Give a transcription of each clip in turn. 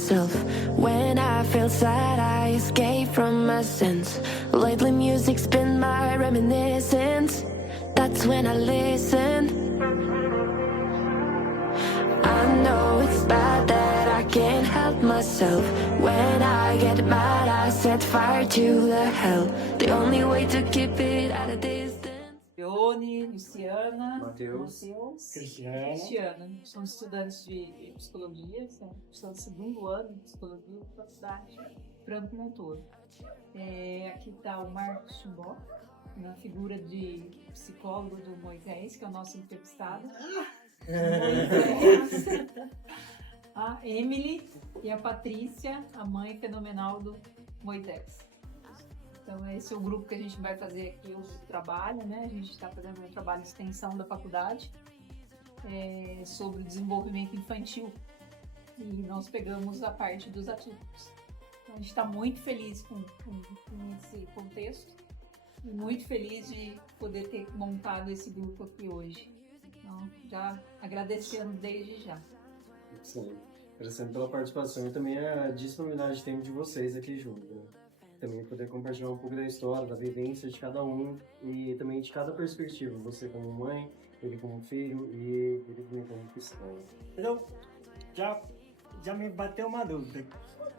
myself. When I feel sad, I escape from my sins. Lately music's been my reminiscence. That's when I listen. I know it's bad that I can't help myself. When I get mad, I set fire to the hell. The only way to keep it at a distance. Leone, Luciana, Matheus, Cristiana. Somos estudantes de psicologia, estamos no segundo ano de psicologia da Faculdade Franco Montoro. Aqui está o Marcos Chumbó, na figura de psicólogo do Moisés, que é o nosso entrevistado. Moisés, a Emily e a Patrícia, a mãe fenomenal do Moisés. Então esse é o grupo que a gente vai fazer aqui o trabalho, né? A gente está fazendo um trabalho de extensão da faculdade sobre desenvolvimento infantil e nós pegamos a parte dos atípicos. Então a gente está muito feliz com esse contexto e muito feliz de poder ter montado esse grupo aqui hoje. Então, já agradecendo desde já. Sim, agradecendo pela participação e também a disponibilidade de tempo de vocês aqui junto, né? Também poder compartilhar um pouco da história, da vivência de cada um e também de cada perspectiva. Você como mãe, ele como filho e ele também como cristão. Eu já me bateu uma dúvida.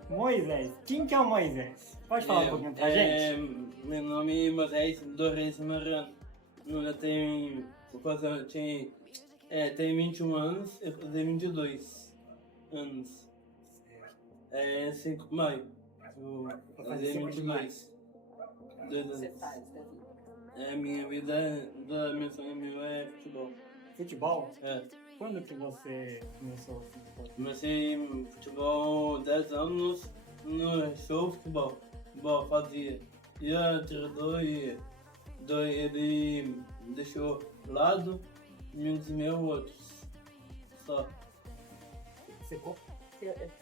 Moisés, quem que é o Moisés? Pode falar um pouquinho pra gente? Meu nome é Moisés Dorres Marano. Eu tenho 21 anos, eu vou fazer 22 anos. 5 de maio. Vou fazer 22. Você faz da vida? Minha vida, meu sonho meu é futebol. Futebol? É. Quando que você começou a futebol? Comecei futebol 10 anos no show futebol. Futebol fazia. E o treinador ele deixou lado e uns meus outros. Só. Secou?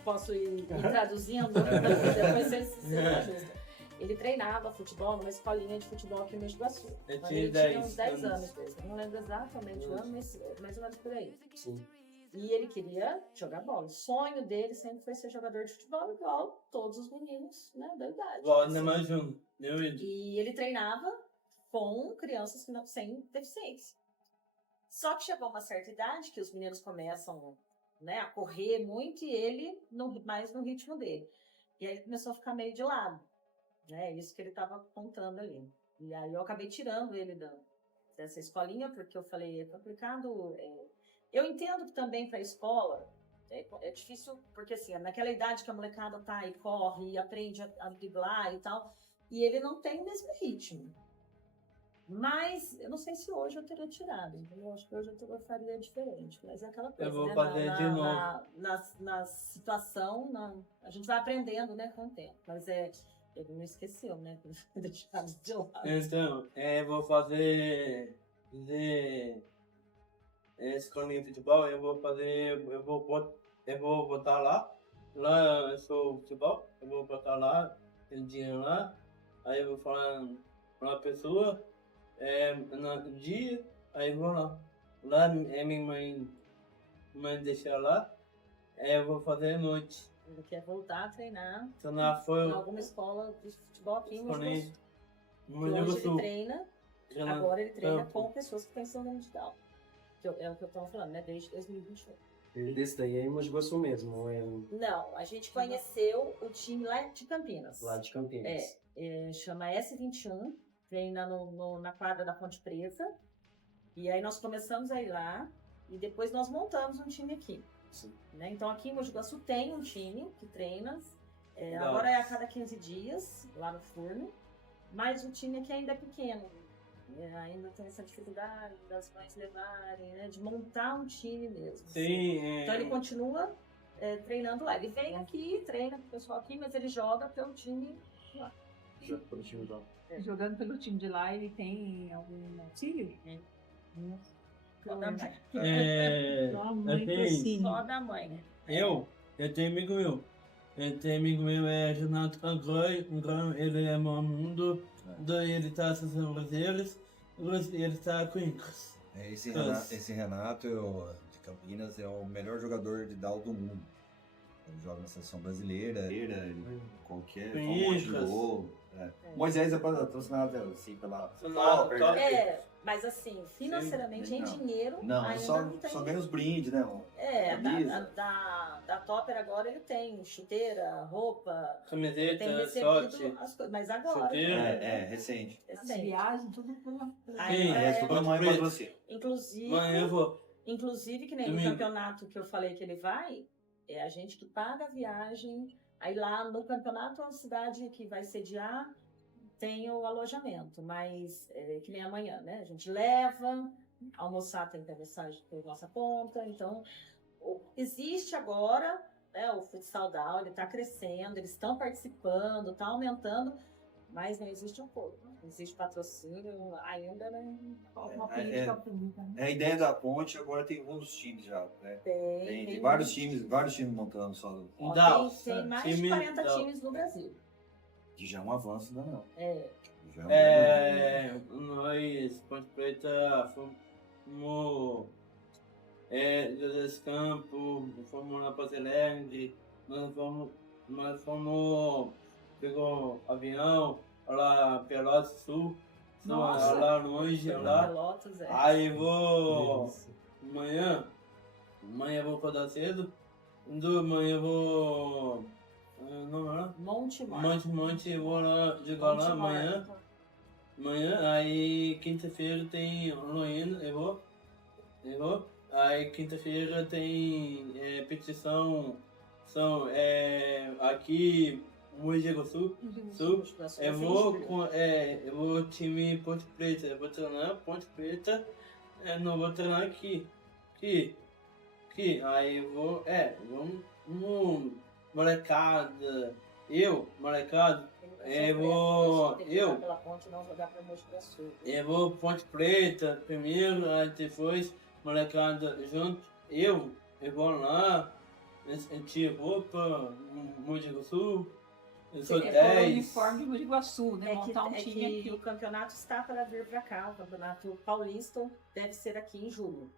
Posso ir traduzindo? Depois você ajusta. Ele treinava futebol numa escolinha de futebol aqui em Mogi Guaçu. Eu Quando tinha ele 10 tinha uns 10 anos. anos mesmo. Não lembro exatamente o ano, mas mais ou menos por aí. Sim. E ele queria jogar bola. O sonho dele sempre foi ser jogador de futebol, igual todos os meninos, né, da idade. Futebol ainda mais junto. E ele treinava com crianças sem deficiência. Só que chegou uma certa idade que os meninos começam, né, a correr muito e ele mais no ritmo dele. E aí ele começou a ficar meio de lado. É isso que ele estava contando ali. E aí eu acabei tirando ele dessa escolinha, porque eu falei, é complicado. Eu entendo que também para a escola é difícil, porque assim, naquela idade que a molecada tá e corre e aprende a driblar e tal, e ele não tem o mesmo ritmo. Mas eu não sei se hoje eu teria tirado, entendeu? Eu acho que hoje eu faria diferente. Mas é aquela coisa, Eu vou né? fazer de novo. Na situação, a gente vai aprendendo, né, com o tempo. Mas ele não esqueceu, né? Deixado de lado. Então, eu vou fazer escolinha de futebol, eu vou botar lá eu sou futebol, eu vou botar lá, aquele dia lá, aí eu vou falar pra pessoa, no dia, aí eu vou lá. Lá é minha mãe deixa lá, eu vou fazer à noite. Ele quer voltar a treinar Então lá foi em alguma escola de futebol aqui em Mogi Mogi Guaçu. Hoje Guaçu. ele treina, agora ele treina com pessoas que têm síndrome de Down. É o que eu estava falando, né? Desde 2021. Desse daí é em Mogi Guaçu mesmo, ou é Não, a gente conheceu o time lá de Campinas. lá de Campinas? Chama S21, treina na quadra da Ponte Preta. E aí nós começamos a ir lá e depois nós montamos um time aqui. Sim. Né? Então aqui em Mogi Guaçu tem um time que treina. Agora é a cada 15 dias, lá no Furno. Mas o time aqui ainda é pequeno. Ainda tem essa dificuldade das mães levarem, né? De montar um time mesmo. Sim, assim. Então ele continua treinando lá. Ele vem aqui, treina com o pessoal aqui, mas ele joga pelo time lá. Joga pelo time lá. Jogando pelo time de lá, ele tem algum auxílio? Só da mãe. Só a mãe assim. Só da mãe. Eu tenho amigo meu. É Renato Agroy, ele é meu mundo, daí ele tá acessando brasileiros, ele tá com Incas. Esse Renato de Campinas é o melhor jogador de Down do mundo. Ele joga na seleção brasileira, qualquer um monte de Pencas. gol. Moisés é patrocinado assim pela Patrocinado, Topper, top. né? Mas assim, financeiramente, em Não. dinheiro, Não, ainda só, não tem. só ganha os brindes, né? Camisa. Da Topper agora ele tem chuteira, roupa, tem Camiseta, recebido sorte, as coisas, mas agora. chuteira. Recente. As Recente. viagens, tudo pela. Aí, Sim, É, tudo mãe preto. patrocina. inclusive, Mãe, eu vou. inclusive, que nem no Domingo. campeonato que eu falei que ele vai, é a gente que paga a viagem. Aí lá no campeonato, a cidade que vai sediar tem o alojamento, mas que nem amanhã, né? A gente leva, almoçar tem que ter mensagem por nossa conta, então existe agora, né, o futsal da ele está crescendo, eles estão participando, está aumentando, mas não existe apoio, não existe patrocínio ainda, né? Falta uma política pública. Né? A ideia da ponte agora tem muitos times já, né? Tem vários times montando só. Ó, Dá. tem mais de Time 40 dá. times no Brasil. Que já é um avanço, não. É, Já é Nós, Ponte Preta, fomos José dos Campos, fomos na Pazelende, nós fomos, pegou avião, lá Pelotas Sul, Nossa. lá longe, lá. Pelotas, Aí vou, amanhã eu vou acordar cedo, amanhã eu vou, não é? Monte Mar. Monte, eu vou lá, jogar lá amanhã. Aí quinta-feira tem Halloween, eu vou. Aí quinta-feira tem petição, aqui, Mogi Sul. Eu vou time Ponte Preta, eu vou treinar Ponte Preta, não vou treinar aqui. Aí eu vou, vamos, molecada, Pela ponte não jogar pra Mogi Guaçu. eu vou Ponte Preta primeiro, aí depois molecada junto, eu vou lá, tiro roupa, Mogi Sul, eu sou É o 10. uniforme do Iguaçu, né? Montar um time que aqui. o campeonato está para vir para cá. O campeonato paulista deve ser aqui em julho.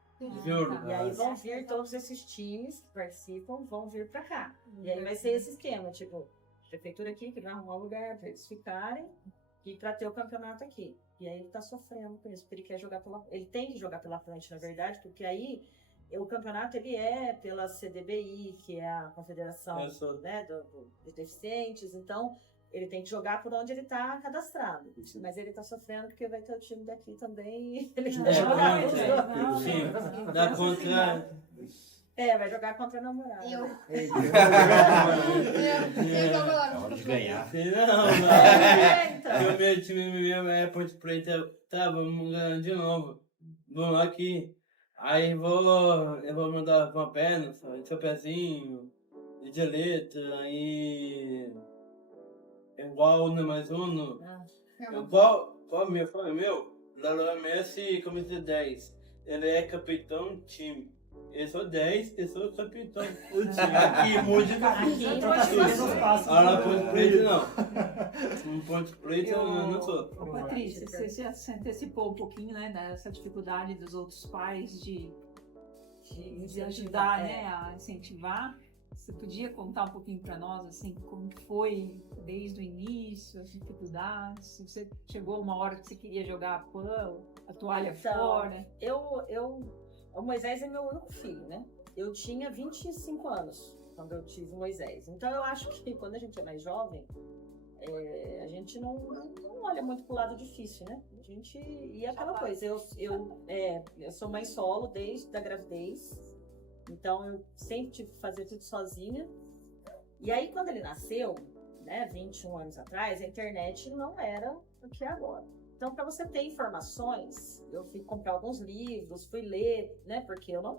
Juro. E aí vão vir todos esses times que participam, vão vir para cá. E aí vai ser esse esquema, tipo, prefeitura aqui que vai arrumar um lugar para eles ficarem e para ter o campeonato aqui. E aí ele tá sofrendo com isso, porque ele quer jogar ele tem que jogar pela frente, na verdade, porque aí o campeonato ele é pela CDBI, que é a Confederação, né, dos Deficientes, então ele tem que jogar por onde ele está cadastrado. Mas ele está sofrendo porque vai ter o time daqui também e ele quer jogar. Sim, dá contra. Vai jogar contra a namorada. É hora de ganhar. Não, o meu time mesmo é Ponte Preta, vamos ganhar de novo. Vamos lá aqui. Aí eu vou mandar uma perna, seu pezinho, de letra, e igual no mais um. Qual meu foi meu? Lalo Messi, camisa 10. Ele é capitão do time. Eu sou 10, eu sou capitão do time. Aqui, Mogi Guaçu. Lá, Ponte Preta não. Ponte Preta eu não sou. Patrícia, você já se antecipou um pouquinho, né, dessa dificuldade dos outros pais de ajudar, né, a incentivar. Você podia contar um pouquinho para nós, assim, como que foi desde o início, as dificuldades? Se você chegou uma hora que você queria jogar a toalha fora? O Moisés é meu único filho, né? Eu tinha 25 anos quando eu tive o Moisés. Então eu acho que quando a gente é mais jovem, a gente não olha muito pro lado difícil, né? A gente ia aquela coisa. Eu sou mãe solo desde a gravidez. Então eu sempre tive que fazer tudo sozinha. E aí quando ele nasceu, né, 21 anos atrás, a internet não era o que é agora. Então, para você ter informações, eu fui comprar alguns livros, fui ler, né, porque eu não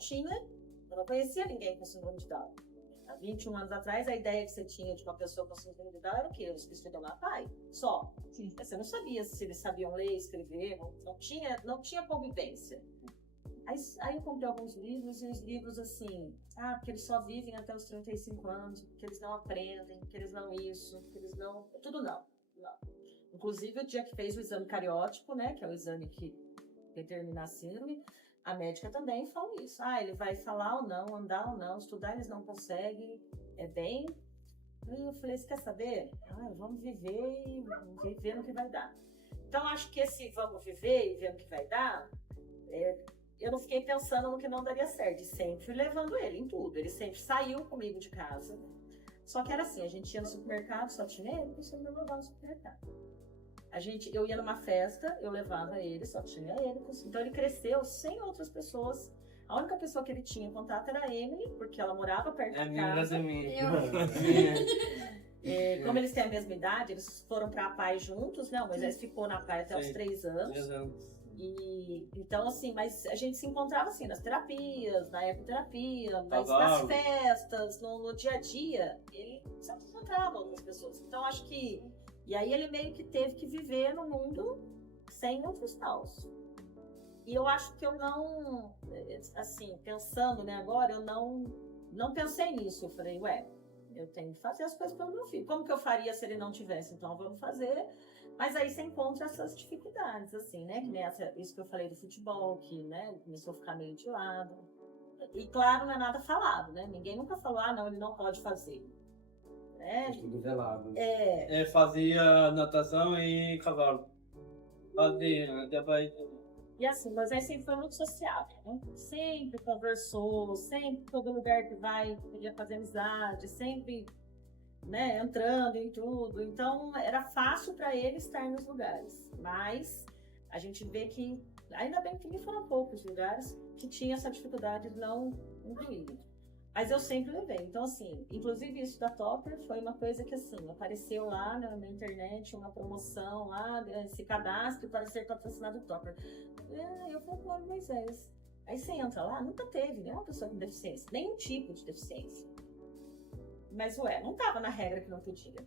conhecia ninguém com síndrome de Down. Há 21 anos atrás, a ideia que você tinha de uma pessoa com síndrome de Down era o quê? Os que estudam na PAI, só. Sim. Você não sabia se eles sabiam ler, escrever, não tinha convivência. Aí eu comprei alguns livros, e os livros assim, porque eles só vivem até os 35 anos, porque eles não aprendem, porque eles não isso, porque eles não... Tudo não. Inclusive, o dia que fez o exame cariótipo, né, que é o exame que determina a síndrome, a médica também falou isso. Ele vai falar ou não, andar ou não, estudar eles não conseguem, é bem... Eu falei, você quer saber? Vamos viver e vamos ver no que vai dar. Então, acho que esse vamos viver e ver no que vai dar, eu não fiquei pensando no que não daria certo. E sempre fui levando ele em tudo. Ele sempre saiu comigo de casa. Só que era assim, a gente ia no supermercado, só tinha ele, e sempre me levava no supermercado. Eu ia numa festa, eu levava ele, só tinha ele. Então, ele cresceu sem outras pessoas. A única pessoa que ele tinha contato era a Emily, porque ela morava perto de casa. Como eles têm a mesma idade, eles foram para a PAI juntos, né? O Moisés ficou na PAI até os 3 anos. E, então, assim, mas a gente se encontrava assim, nas terapias, na ecoterapia, nas festas, no dia a dia, ele se encontrava com as pessoas. Então, acho que... E aí ele meio que teve que viver no mundo sem outros paus. E eu acho que eu não, assim, pensando, né, agora, eu não pensei nisso. Eu falei, eu tenho que fazer as coisas pelo meu filho. Como que eu faria se ele não tivesse? Então, vamos fazer. Mas aí você encontra essas dificuldades, assim, né? Que nem isso que eu falei do futebol, que, né, começou a ficar meio de lado. E, claro, não é nada falado, né? Ninguém nunca falou, não, ele não pode fazer. Tudo velado. Fazia natação e cavalo. Fazia, depois... E assim, mas aí sempre foi muito sociável, né? Sempre conversou, sempre todo lugar que vai queria fazer amizade, sempre, né, entrando em tudo. Então era fácil para ele estar nos lugares. Mas a gente vê que, ainda bem que foram poucos lugares que tinha essa dificuldade de não incluir. Mas eu sempre levei. Então, assim, inclusive isso da Topper foi uma coisa que, assim, apareceu lá na internet, uma promoção lá, esse cadastro para ser patrocinado do Topper. Eu falei, Moisés. Aí você entra lá, nunca teve nenhuma pessoa com deficiência, nenhum tipo de deficiência. Mas, não estava na regra que não podia,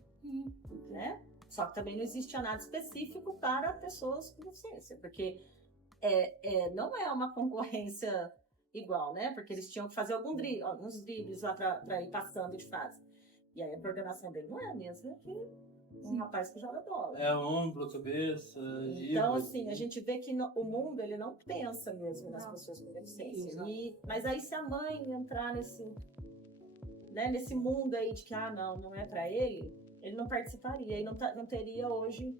né? Só que também não existia nada específico para pessoas com deficiência, porque não é uma concorrência igual, né? Porque eles tinham que fazer alguns dribles lá para ir passando de fase. E aí a coordenação dele não é a mesma que um rapaz que joga bola. Ombro, cabeça, Então, assim, a gente vê que o mundo, ele não pensa mesmo nas pessoas com deficiência. Mas aí se a mãe entrar nesse mundo aí de que, não é para ele não participaria e não teria hoje,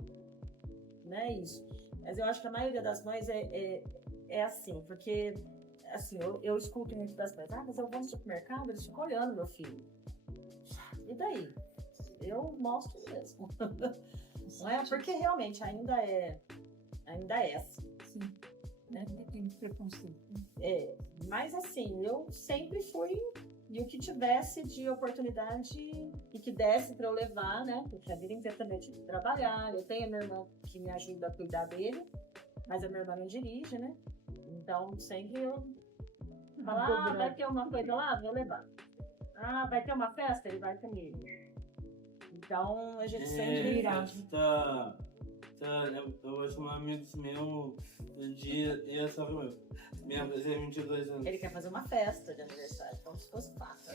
né, isso. Mas eu acho que a maioria das mães é assim, porque... Assim, eu escuto muito das mães, mas eu vou no supermercado, eles ficam olhando meu filho. E daí? Eu mostro mesmo. Não é? Porque realmente ainda é assim. Sim. Né? Tem preconceito. Mas assim, eu sempre fui, e o que tivesse de oportunidade e que desse para eu levar, né? Porque a vida inteira também tive que trabalhar. Eu tenho a minha irmã que me ajuda a cuidar dele, mas a minha irmã não dirige, né? Então, sempre eu falo, vai ter uma coisa lá, vou levar. Vai ter uma festa, ele vai comigo. Então, a gente sempre irá. Eu vou chamar amigos meus no dia e é só meu. Minha vez é 22 anos. Ele quer fazer uma festa de aniversário, como se fosse fácil.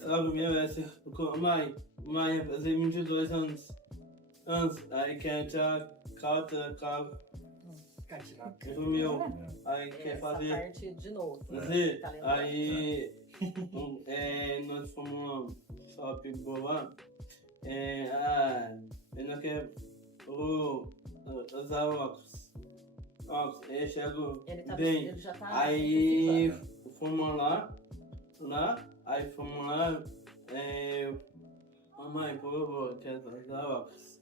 Sabe, meu, assim, mãe, vai fazer 22 anos. Aí quer tirar carta. Meu, aí quer fazer. Essa parte de novo. Fazer, aí nós fomos no shopping boa. Eu não quero usar óculos. Ele chegou bem. Ele já tá aí fomos lá, aí fomos lá. Mamãe, por favor, quero usar óculos.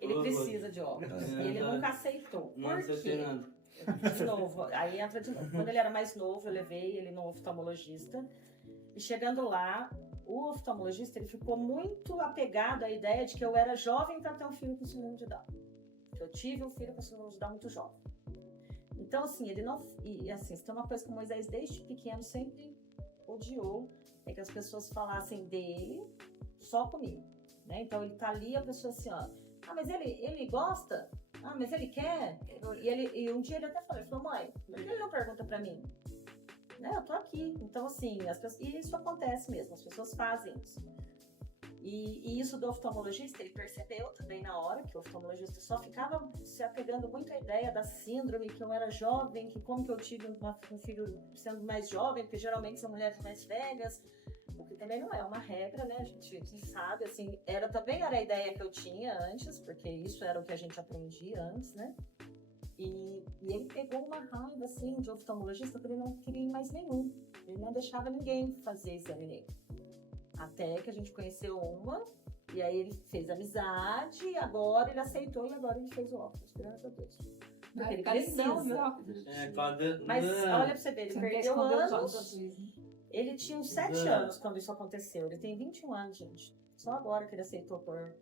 Ele precisa de óculos. Ele nunca aceitou. Não aceitei nada. De novo, aí entra de novo. Quando ele era mais novo, eu levei ele no oftalmologista. E chegando lá, o oftalmologista ele ficou muito apegado à ideia de que eu era jovem para ter um filho com síndrome de Down. Eu tive um filho com síndrome de Down muito jovem. Então, assim, ele não... E assim, se tem uma coisa que o Moisés desde pequeno sempre odiou, é que as pessoas falassem dele só comigo. Né? Então, ele tá ali, a pessoa assim, mas ele gosta? Mas ele quer? E um dia ele até falou, mãe, por que ele não pergunta pra mim? Né? Eu tô aqui. Então, assim, e isso acontece mesmo, as pessoas fazem isso. E isso do oftalmologista, ele percebeu também na hora que o oftalmologista só ficava se apegando muito à ideia da síndrome, que eu era jovem, que como que eu tive um filho sendo mais jovem, porque geralmente são mulheres mais velhas, o que também não é uma regra, né? A gente sabe, assim, também era a ideia que eu tinha antes, porque isso era o que a gente aprendia antes, né? E ele pegou uma raiva, assim, de oftalmologista, porque ele não queria ir mais nenhum. Ele não deixava ninguém fazer exame nele. Até que a gente conheceu uma, e aí ele fez amizade, e agora ele aceitou, e agora ele fez o óculos, graças a Deus. Porque ele Caridão, precisa. viu, óculos? Mas olha pra você ver, ele Você não quer perdeu esconder os anos. olhos, né? Ele tinha uns 7 anos quando isso aconteceu. Ele tem 21 anos, gente. Só agora que ele aceitou por...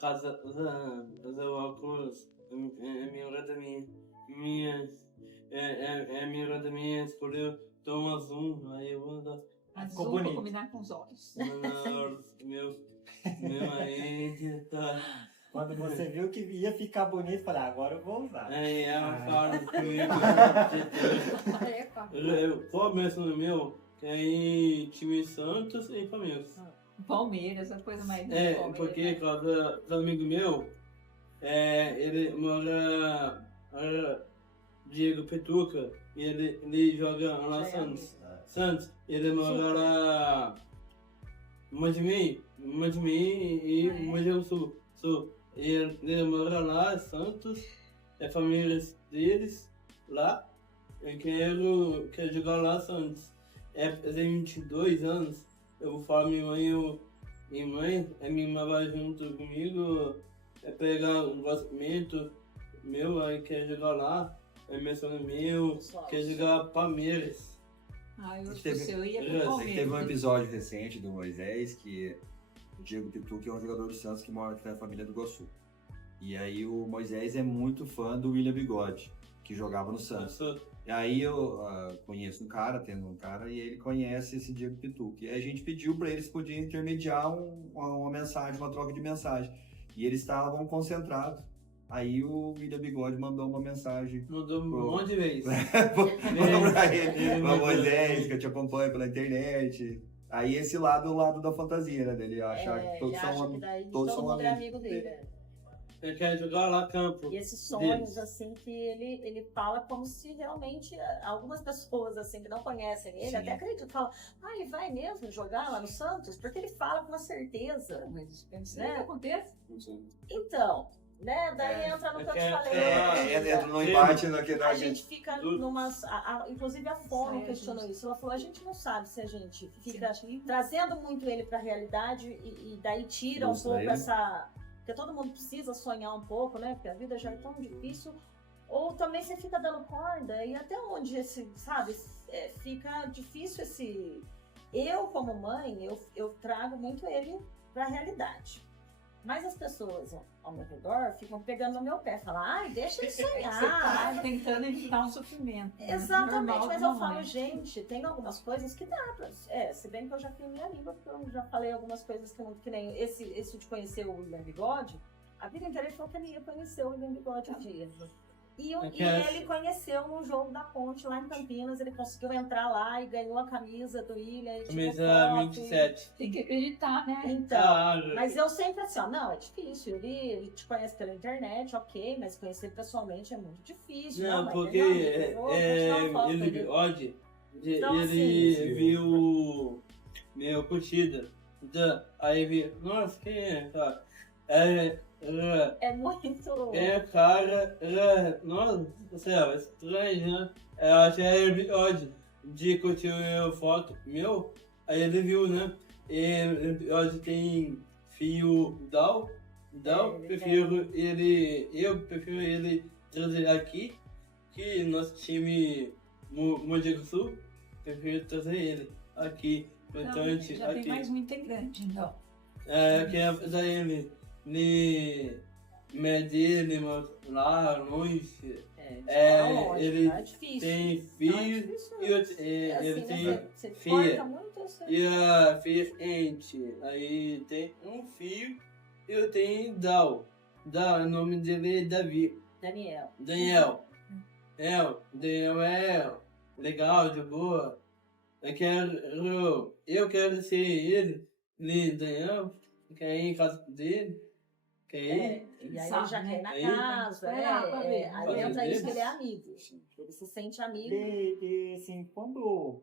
Casa da óculos é melhor da minha melhor da minha escolheu tom azul, aí eu vou dar Azul pra bonito. combinar com os olhos. meu aí tá. Quando você viu que ia ficar bonito, falei, agora eu vou usar. Aí ela fala comigo. Epa. Começa no meu, que aí time Santos e Palmeiras. Palmeiras, essa coisa mais... É, Palmeiras, porque né? cada amigo meu, ele mora Diego Petuca e ele joga lá Santos. Santos, ele mora lá Mandimin e Mogi Sul. Ele mora lá, Santos, é família deles lá. Eu quero jogar lá Santos. Tem 22 anos. Eu vou falar minha mãe, minha irmã vai junto comigo, pegar um gostamento meu, aí quer jogar lá, meu sonho meu, quer jogar Palmeiras. Ah, eu acho que Teve- o seu ia eu pro sei que Palmeiras. Teve um episódio recente do Moisés que o Diego Pituca é um jogador do Santos que mora aqui na família do Iguaçu. E aí o Moisés é muito fã do William Bigode, que jogava no Santos. E aí eu conheço tendo um cara, e ele conhece esse Diego Pituca. E aí a gente pediu para eles poderem intermediar uma mensagem, uma troca de mensagem. E eles estavam concentrados. Aí o William Bigode mandou uma mensagem. Mudou um monte de vezes. Mandou pra ele, pra Moisés, que eu te acompanho pela internet. Aí esse lado é o lado da fantasia, né? Dele achar que todos ele acha são que daí todos todo são mundo é amigos. amigo dele. né? Ele quer jogar lá campo. E esses sonhos, Deles. assim, que ele fala como se realmente algumas pessoas, assim, que não conhecem ele, Sim. até acreditam, falam, ele vai mesmo jogar lá no Santos? Porque ele fala com uma certeza. Mas eu não sei Né? o que acontece. Então, né, daí entra no que eu te falei. Entra no embate naquele. A gente fica Tudo. numas. Inclusive a Fome Sai, questionou gente. isso. Ela falou: a gente não sabe se a gente fica Sim. trazendo muito ele pra realidade e daí tira um Frustra pouco ele. essa. Porque todo mundo precisa sonhar um pouco, né? Porque a vida já é tão difícil. Ou também você fica dando corda e até onde fica difícil esse. Eu, como mãe, eu trago muito ele pra realidade. Mas as pessoas ao meu redor ficam pegando no meu pé, falam, deixa ele Você tá sonhar. tentando evitar um sofrimento. né? Exatamente, Normal mas de eu mamãe. falo, gente, tem algumas coisas que dá pra. Se bem que eu já fui minha língua, porque eu já falei algumas coisas que nem esse de conhecer o William Bigode. A vida inteira ele falou que ele ia conhecer o William Bigode um dia. E ele conheceu no jogo da Ponte lá em Campinas, ele conseguiu entrar lá e ganhou a camisa do William. e tirou Camisa foto, 27. Tem que acreditar, né? Então, mas eu sempre assim, não, é difícil. Ele te conhece pela internet, ok, mas conhecer pessoalmente é muito difícil. Não, mas porque eu vou tirar uma foto ele dele. Bigode, Então, ele assim, viu meu curtida. Então, aí vi, nossa, quem é, cara? É muito. Cara, nossa do céu, estranho, né? Eu achei ele Bigode. Um dia que eu tirei uma foto meu, aí ele viu, né? E o Bigode tem fio Dow, eu prefiro ele trazer aqui, que nosso time Mogi Sul, prefiro trazer ele aqui, Não, portanto, já tem aqui. mais um integrante, então. Que é da ele, dele, lá longe, ele é difícil. tem Não, é fio, difícil. e ele Assim, tem né, você filha. corta muito, eu sei. E a Fiat, aí tem um fio e eu tenho Dal. Dal, o nome dele é Davi. Daniel. Daniel é legal, de boa. Eu quero ser ele ele ganhou, quer ir em casa dele, quer ir. E aí Sabe, ele já né? quer ir na Aí casa, esperar pra ver. aí Fazer entra isso que deles. ele é amigo. Ele se sente amigo. E assim, quando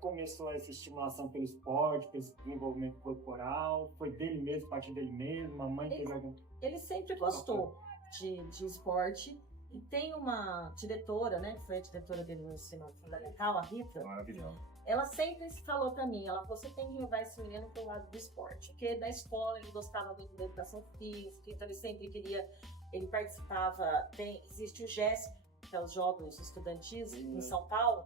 começou essa estimulação pelo esporte, pelo desenvolvimento corporal, foi dele mesmo, partiu dele mesmo, a mãe teve algum... Ele sempre gostou de esporte. E tem uma diretora, né, que foi a diretora dele no ensino fundamental, a Rita. Maravilhoso. Ela sempre falou pra mim, ela falou, você tem que levar esse menino pro lado do esporte. Porque na escola ele gostava muito da educação física, então ele sempre queria, ele participava, existe o GESP, que é os Jogos Estudantis em São Paulo,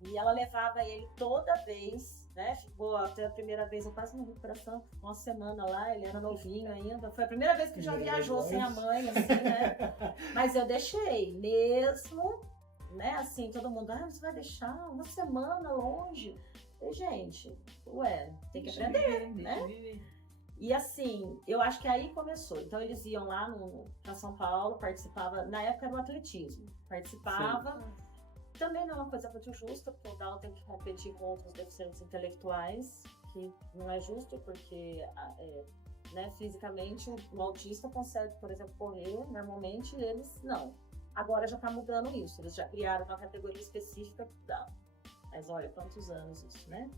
e ela levava ele toda vez, né, ficou até a primeira vez, eu quase morri pra Santa, uma semana lá, ele era novinho ainda, foi a primeira vez que já viajou sem a mãe, assim, né, mas eu deixei, mesmo, né, assim, todo mundo, você vai deixar uma semana longe? E, gente, tem que aprender, né? E assim, eu acho que aí começou. Então eles iam lá pra São Paulo, participava, na época era o atletismo, participava. Também não é uma coisa muito justa, porque o Down tem que competir com outros deficientes intelectuais, que não é justo, porque né, fisicamente o autista consegue, por exemplo, correr normalmente, e eles não. Agora já está mudando isso, eles já criaram uma categoria específica do Down. Mas olha quantos anos isso, né?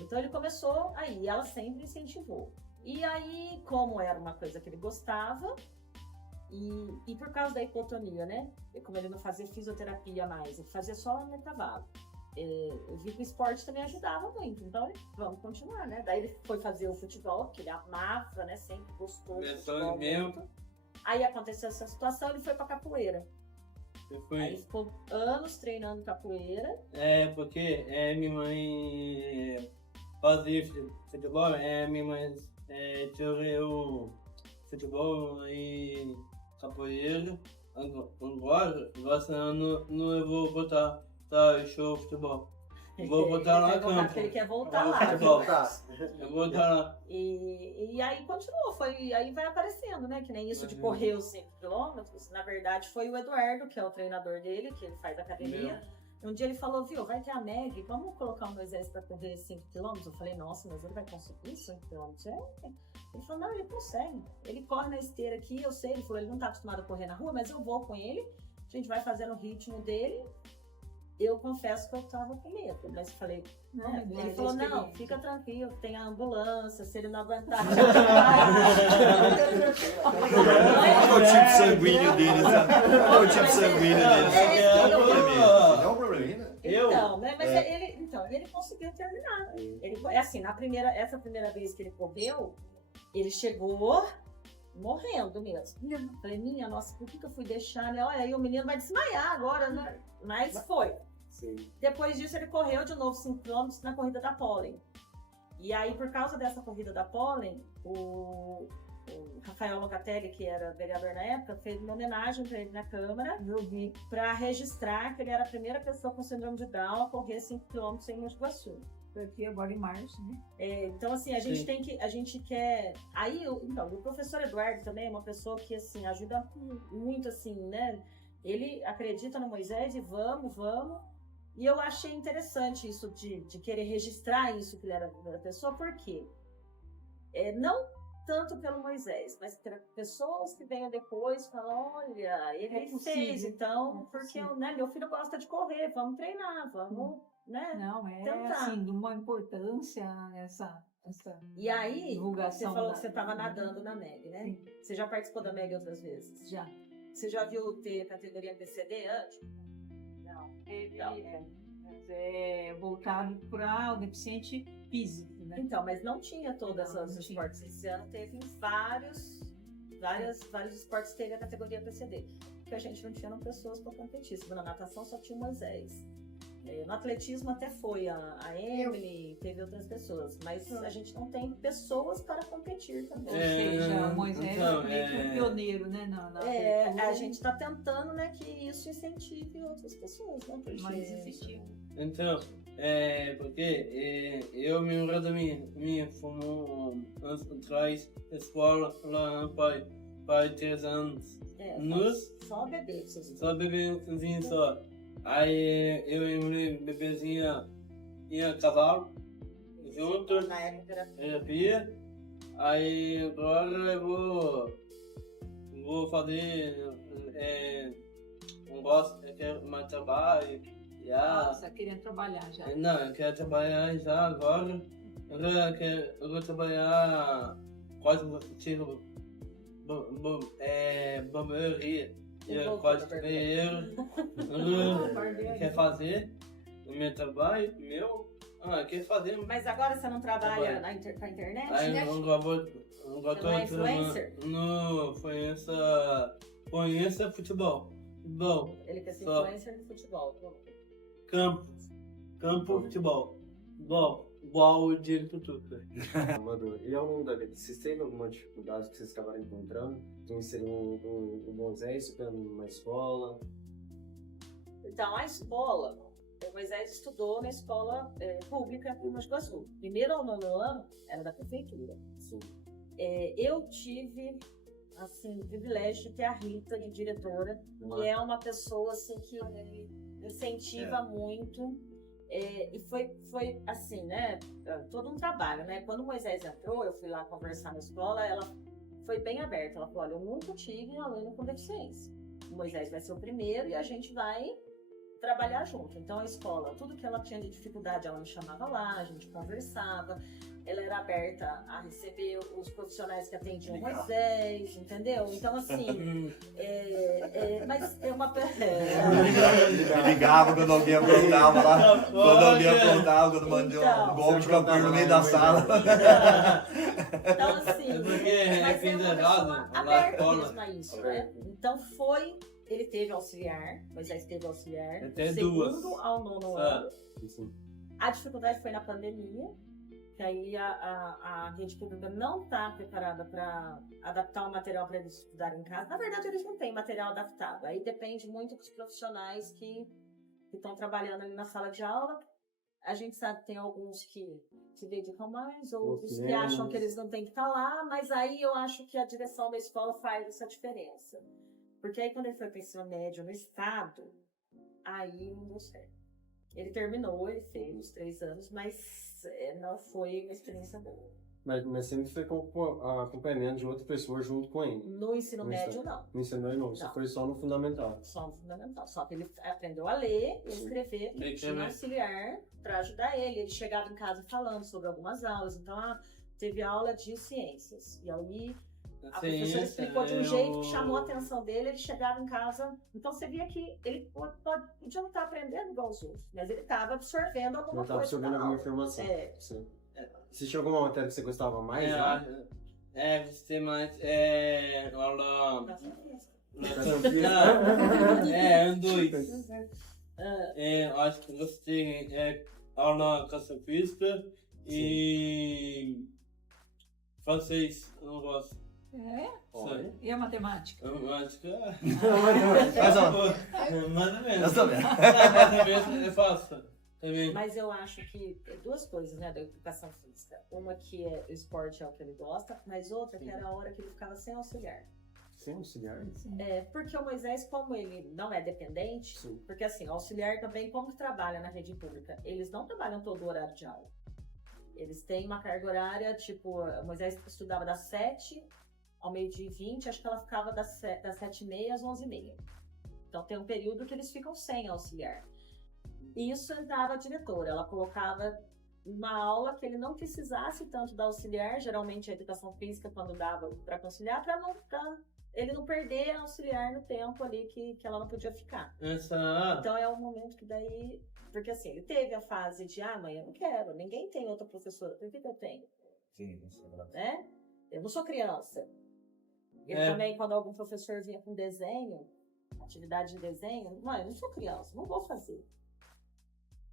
Então ele começou aí, ela sempre incentivou. E aí, como era uma coisa que ele gostava, e por causa da hipotonia, né? Como ele não fazia fisioterapia mais, ele fazia só no cavalo. Eu vi que o esporte também ajudava muito, então vamos continuar, né? Daí ele foi fazer o futebol, que ele amava, né? Sempre gostou do futebol muito. Aí aconteceu essa situação, ele foi pra capoeira. Aí ele ficou anos treinando capoeira. Porque minha mãe fazia futebol, minha mãe tirou futebol e capoeira. Agora não eu vou botar show futebol. Vou botar lá no campo. Ele quer voltar lá. Eu vou botar lá. E aí continuou, aí vai aparecendo, né? Que nem isso de correr os 5 quilômetros. Na verdade, foi o Eduardo, que é o treinador dele, que ele faz academia. Um dia ele falou, vai ter a Meg, vamos colocar o Moisés para correr 5 quilômetros? Eu falei, nossa, mas ele vai conseguir 5 quilômetros? Ele falou, não, ele consegue. Ele corre na esteira aqui, eu sei. Ele falou, ele não tá acostumado a correr na rua, mas eu vou com ele. A gente vai fazendo o ritmo dele. Eu confesso que eu tava com medo, mas falei, ele falou, não, fica tranquilo, tem a ambulância, se ele não aguentar, Qual é o tipo sanguíneo dele, sabe? Qual é o tipo sanguíneo dele? Não é um probleminha. Então, né, mas ele conseguiu terminar. Essa primeira vez que ele correu, ele chegou morrendo mesmo. Falei, minha nossa, por que eu fui deixar, né? Olha, aí o menino vai desmaiar agora, né? Mas foi. Sim. Depois disso, ele correu de novo 5 km na corrida da Pollen. E aí, por causa dessa corrida da Pollen, o Rafael Locatelli, que era vereador na época, fez uma homenagem para ele na Câmara para registrar que ele era a primeira pessoa com síndrome de Down a correr 5 km em Mogi Guaçu. Aqui agora em março, né? Então, assim, a gente quer... Aí, o professor Eduardo também é uma pessoa que, assim, ajuda muito, assim, né? Ele acredita no Moisés e vamos. E eu achei interessante isso de querer registrar isso que ele era a primeira pessoa, por quê? Não tanto pelo Moisés, mas para pessoas que venham depois falam, olha, ele fez, então, porque né, meu filho gosta de correr, vamos treinar, vamos, né? Não, é tentar. assim, de uma importância essa E aí, divulgação. você falou que você estava nadando na MEG, né? Sim. Você já participou da MEG outras vezes? Já. Você já viu ter categoria BCD antes? Não, é voltado para o deficiente físico, né? Então, mas não tinha todas Não, os não tinha. esportes. Esse ano teve vários esportes teve a categoria PCD. Que a gente não tinha pessoas para competir. Na natação só tinha o Moisés. No atletismo até foi a Emily, teve outras pessoas. Mas a gente não tem pessoas para competir também. Ou seja, o Moisés é meio que um pioneiro, né? A gente está tentando, né, que isso incentive outras pessoas, né? Mais incentivo. Então, porque eu me lembro da minha fomos atrás da escola lá para 3 anos. Só bebês. Só bebezinho só. Aí eu e a bebezinha ia a cavalo, junto, Na época terapia. Aí agora eu vou fazer um gosto, eu quero mais trabalho. Já. Nossa, querendo trabalhar já. Não, eu quero trabalhar já agora. Eu vou trabalhar quase tiro barbearia. Quase banheiro. Eu quero fazer o meu trabalho, eu quero fazer. Mas agora você não trabalha com a internet, Aí né? eu agora Você não é influencer? No influencer futebol. Bom, Ele quer ser Só. influencer de futebol. campo futebol. Bom, igual o dia do tudo. Amador, e ao longo da vida, vocês teve alguma dificuldade que vocês acabaram encontrando? De inserir um Moisés numa escola? Então, a escola, o Moisés estudou na escola pública em Mogi Guaçu. Primeiro ao 9º ano era da prefeitura. Sim. Eu tive, assim, o privilégio de ter a Rita de diretora, e é uma pessoa, assim, que incentiva muito. E foi assim, né? Todo um trabalho, né? Quando o Moisés entrou, eu fui lá conversar na escola, ela foi bem aberta. Ela falou: olha, eu nunca tive um aluno com deficiência. O Moisés vai ser o primeiro e a gente vai trabalhar junto. Então a escola, tudo que ela tinha de dificuldade, ela me chamava lá, a gente conversava. Ela era aberta a receber os profissionais que atendiam o Moisés, entendeu? Então, assim, mas é uma... Me ligava quando alguém aprontava lá. Quando alguém aprontava, quando mandou um golpe de campeão no meio da sala. Então, assim, É porque mas é uma errado, pessoa lá aberta fora. mesmo a isso, né? Então foi, ele teve auxiliar, Moisés teve auxiliar, Até segundo duas. ao 9º ano. A dificuldade foi na pandemia, que aí a rede pública não está preparada para adaptar o material para eles estudarem em casa. Na verdade, eles não têm material adaptado. Aí depende muito dos profissionais que estão trabalhando ali na sala de aula. A gente sabe que tem alguns que se dedicam mais, outros que acham que eles não têm que estar lá, mas aí eu acho que a direção da escola faz essa diferença. Porque aí quando ele foi para o ensino médio no estado, aí não deu certo. Ele terminou, ele fez os 3 anos, mas não foi uma experiência boa. Mas sempre foi com acompanhamento de outra pessoa junto com ele. No ensino médio, não. No ensino médio, não. Isso Não. foi só no fundamental. Só no fundamental. Só que ele aprendeu a ler e escrever, e tinha um auxiliar para ajudar ele. Ele chegava em casa falando sobre algumas aulas. Então, teve aula de ciências. E aí, a professora explicou de um jeito que chamou a atenção dele. Ele chegava em casa. Então, você via que ele podia não estar aprendendo igual os outros, mas ele estava absorvendo alguma Não estava coisa. absorvendo da alguma aula. informação. É. Sim. Você tinha alguma matéria que você gostava mais? Né? Você mais aula. Educação dois. Acho que gostei aula educação física e francês, eu não gosto. É? E a matemática? Matemática. Mais ou Mais menos. ou menos eu faço. Também. Mas eu acho que tem 2 coisas, né, da educação física. Uma que o esporte é o que ele gosta, mas outra que era a hora que ele ficava sem auxiliar. Sem auxiliar? Porque o Moisés, como ele não é dependente, Sim. porque assim, auxiliar também, como que trabalha na rede pública? Eles não trabalham todo o horário de aula. Eles têm uma carga horária, tipo, o Moisés estudava das 7 ao 12h20, acho que ela ficava das 7h30 às 11h30. Então tem um período que eles ficam sem auxiliar. Isso entrava a diretora, ela colocava uma aula que ele não precisasse tanto da auxiliar, geralmente a educação física quando dava para conciliar, para ele não perder a auxiliar no tempo ali que ela não podia ficar. Então é um momento que daí, porque assim, ele teve a fase de, mãe, eu não quero, ninguém tem outra professora, por que eu tenho? Sim, Né? Eu não sou criança. Ele também, quando algum professor vinha com desenho, atividade de desenho, mãe, eu não sou criança, não vou fazer.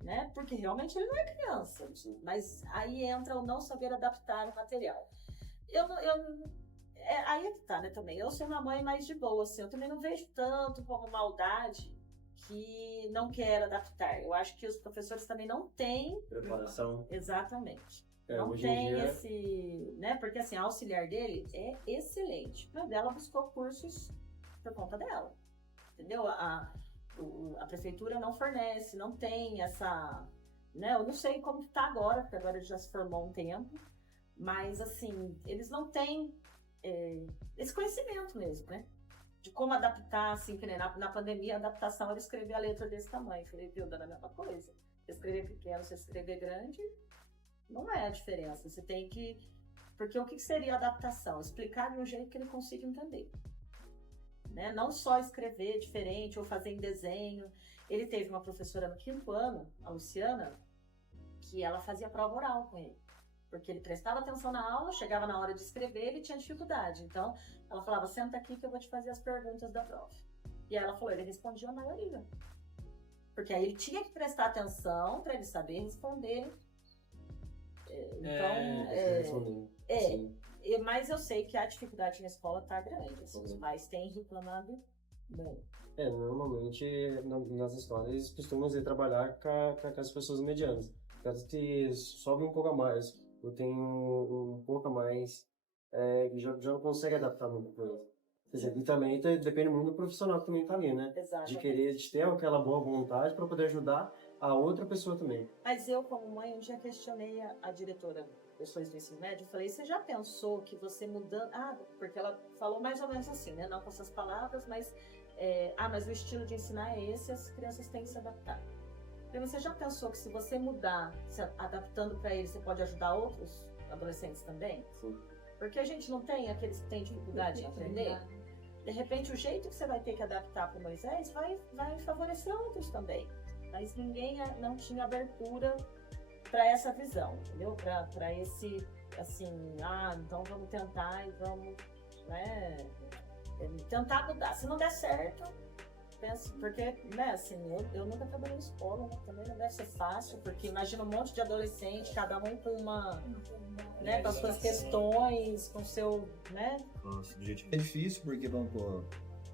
Né? Porque realmente ele não é criança. Mas aí entra o não saber adaptar o material. Aí é que tá, né, também. Eu sou uma mãe mais de boa, assim, eu também não vejo tanto como maldade que não quer adaptar. Eu acho que os professores também não têm Preparação. Exatamente. Não hoje em tem dia... esse... Né? Porque assim, a auxiliar dele é excelente. Mas ela buscou cursos por conta dela. Entendeu? A prefeitura não fornece, não tem né? Eu não sei como que tá agora, porque agora ele já se formou há um tempo, mas assim, eles não têm esse conhecimento mesmo, né? De como adaptar, assim, que nem na pandemia, a adaptação era escrever a letra desse tamanho. Eu falei, viu, dando a mesma coisa. Você escrever pequeno, você escrever grande, não é a diferença. Você tem que... Porque o que seria adaptação? Explicar de um jeito que ele consiga entender. Né? Não só escrever diferente ou fazer em desenho. Ele teve uma professora no 5º ano, a Luciana, que ela fazia prova oral com ele. Porque ele prestava atenção na aula, chegava na hora de escrever, ele tinha dificuldade. Então, ela falava, senta aqui que eu vou te fazer as perguntas da prova. E aí ela falou, ele respondia a maioria. Porque aí ele tinha que prestar atenção para ele saber responder. Mas eu sei que a dificuldade na escola tá grande. Assim, os pais têm reclamado muito. Normalmente nas histórias eles costumam trabalhar com as pessoas medianas. Caso que sobe um pouco a mais, eu tenho um pouco a mais, já não consegue adaptar muita coisa. E também depende muito do profissional que também tá ali, né? Exatamente. De ter aquela boa vontade para poder ajudar a outra pessoa também. Mas eu, como mãe, um dia questionei a diretora depois do ensino médio, eu falei, você já pensou que você mudando... porque ela falou mais ou menos assim, né? Não com essas palavras, mas... mas o estilo de ensinar é esse, as crianças têm que se adaptar. Então, você já pensou que se você mudar, se adaptando para eles, você pode ajudar outros adolescentes também? Sim. Porque a gente não tem aqueles que têm dificuldade em aprender. De repente, o jeito que você vai ter que adaptar para o Moisés vai favorecer outros também. Mas ninguém não tinha abertura para essa visão, entendeu? Para esse, assim, então vamos tentar e vamos, né, tentar mudar. Se não der certo, penso, porque, né, assim, eu nunca trabalhei em escola, né, também não deve ser fácil, porque imagina um monte de adolescente, cada um com uma, né, com as suas questões, com o seu, né? Nosso objetivo é difícil porque, vamos pôr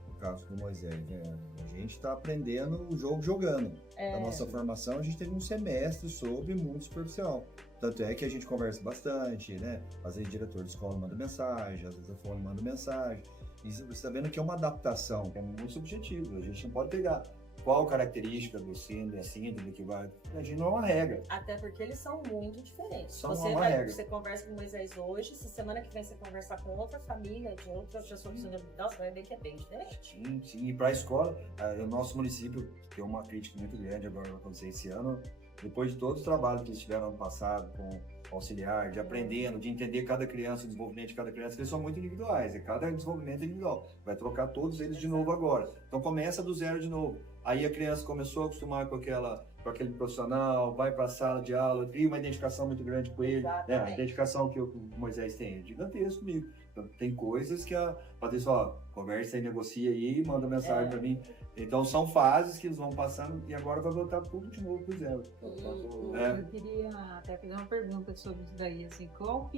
no caso do Moisés, né, a gente está aprendendo o jogo jogando. Na nossa formação, a gente teve um semestre sobre mundo superficial. Tanto é que a gente conversa bastante, né, às vezes o diretor de escola manda mensagem, às vezes a FONE manda mensagem. E você está vendo que é uma adaptação, é muito subjetivo. A gente não pode pegar qual característica do síndrome, a síndrome que vai... A gente não é uma regra. Até porque eles são muito diferentes. São uma regra. Você conversa com o Moisés hoje, se semana que vem você conversar com outra família, de outra pessoa com síndrome de Down, você vai ver que é bem diferente. Sim. E para a escola, o nosso município tem uma crítica muito grande agora vai acontecer esse ano. Depois de todo o trabalho que eles tiveram ano passado com auxiliar, de aprendendo, de entender cada criança, o desenvolvimento de cada criança, eles são muito individuais, cada desenvolvimento é individual. Vai trocar todos eles de novo agora. Então começa do zero de novo. Aí a criança começou a acostumar com aquele profissional, vai para a sala de aula, cria uma identificação muito grande com ele. Né? A identificação que o Moisés tem é gigantesca comigo. Então, tem coisas que a Patrícia fala, conversa e negocia aí, manda mensagem para mim. Então são fases que eles vão passando e agora vai voltar tudo de novo pro zero. Eu queria até fazer uma pergunta sobre isso daí, assim, qual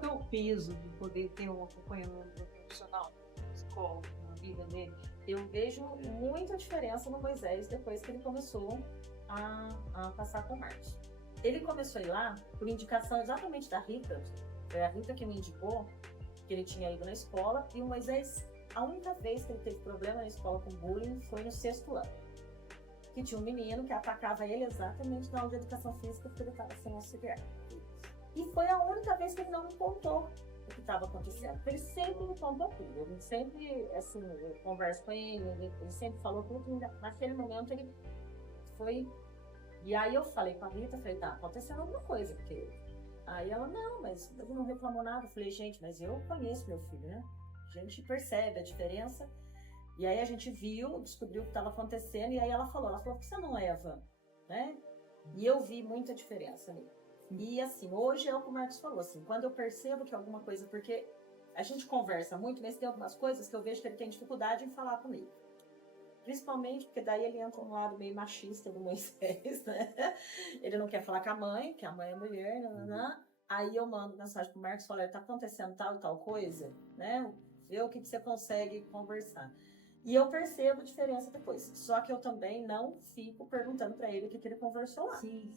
é o peso de poder ter um acompanhamento profissional na escola, na vida dele? Eu vejo muita diferença no Moisés depois que ele começou a passar com o Marcos. Ele começou a ir lá por indicação exatamente da Rita. Foi a Rita que me indicou que ele tinha ido na escola e o Moisés, a única vez que ele teve problema na escola com bullying foi no 6º ano. Que tinha um menino que atacava ele exatamente na aula de educação física porque ele estava sem auxiliar. E foi a única vez que ele não me contou o que estava acontecendo. Ele sempre me contou tudo. Ele sempre, assim, eu converso com ele sempre falou tudo. Naquele momento ele foi... E aí eu falei com a Rita, falei, tá acontecendo alguma coisa, porque... Aí ela, não, mas ele não reclamou nada. Eu falei, gente, mas eu conheço meu filho, né? A gente percebe a diferença. E aí a gente descobriu o que estava acontecendo. E aí ela falou, por que você não leva? Né? E eu vi muita diferença ali. E assim, hoje é o que o Marcos falou, assim, quando eu percebo que alguma coisa, porque a gente conversa muito, mas tem algumas coisas que eu vejo que ele tem dificuldade em falar comigo. Principalmente porque daí ele entra no lado meio machista do Moisés, né? Ele não quer falar com a mãe, que a mãe é mulher, Aí eu mando mensagem pro Marcos, falo, tá acontecendo tal e tal coisa, né? Vê o que você consegue conversar. E eu percebo a diferença depois. Só que eu também não fico perguntando para ele o que ele conversou lá. Sim.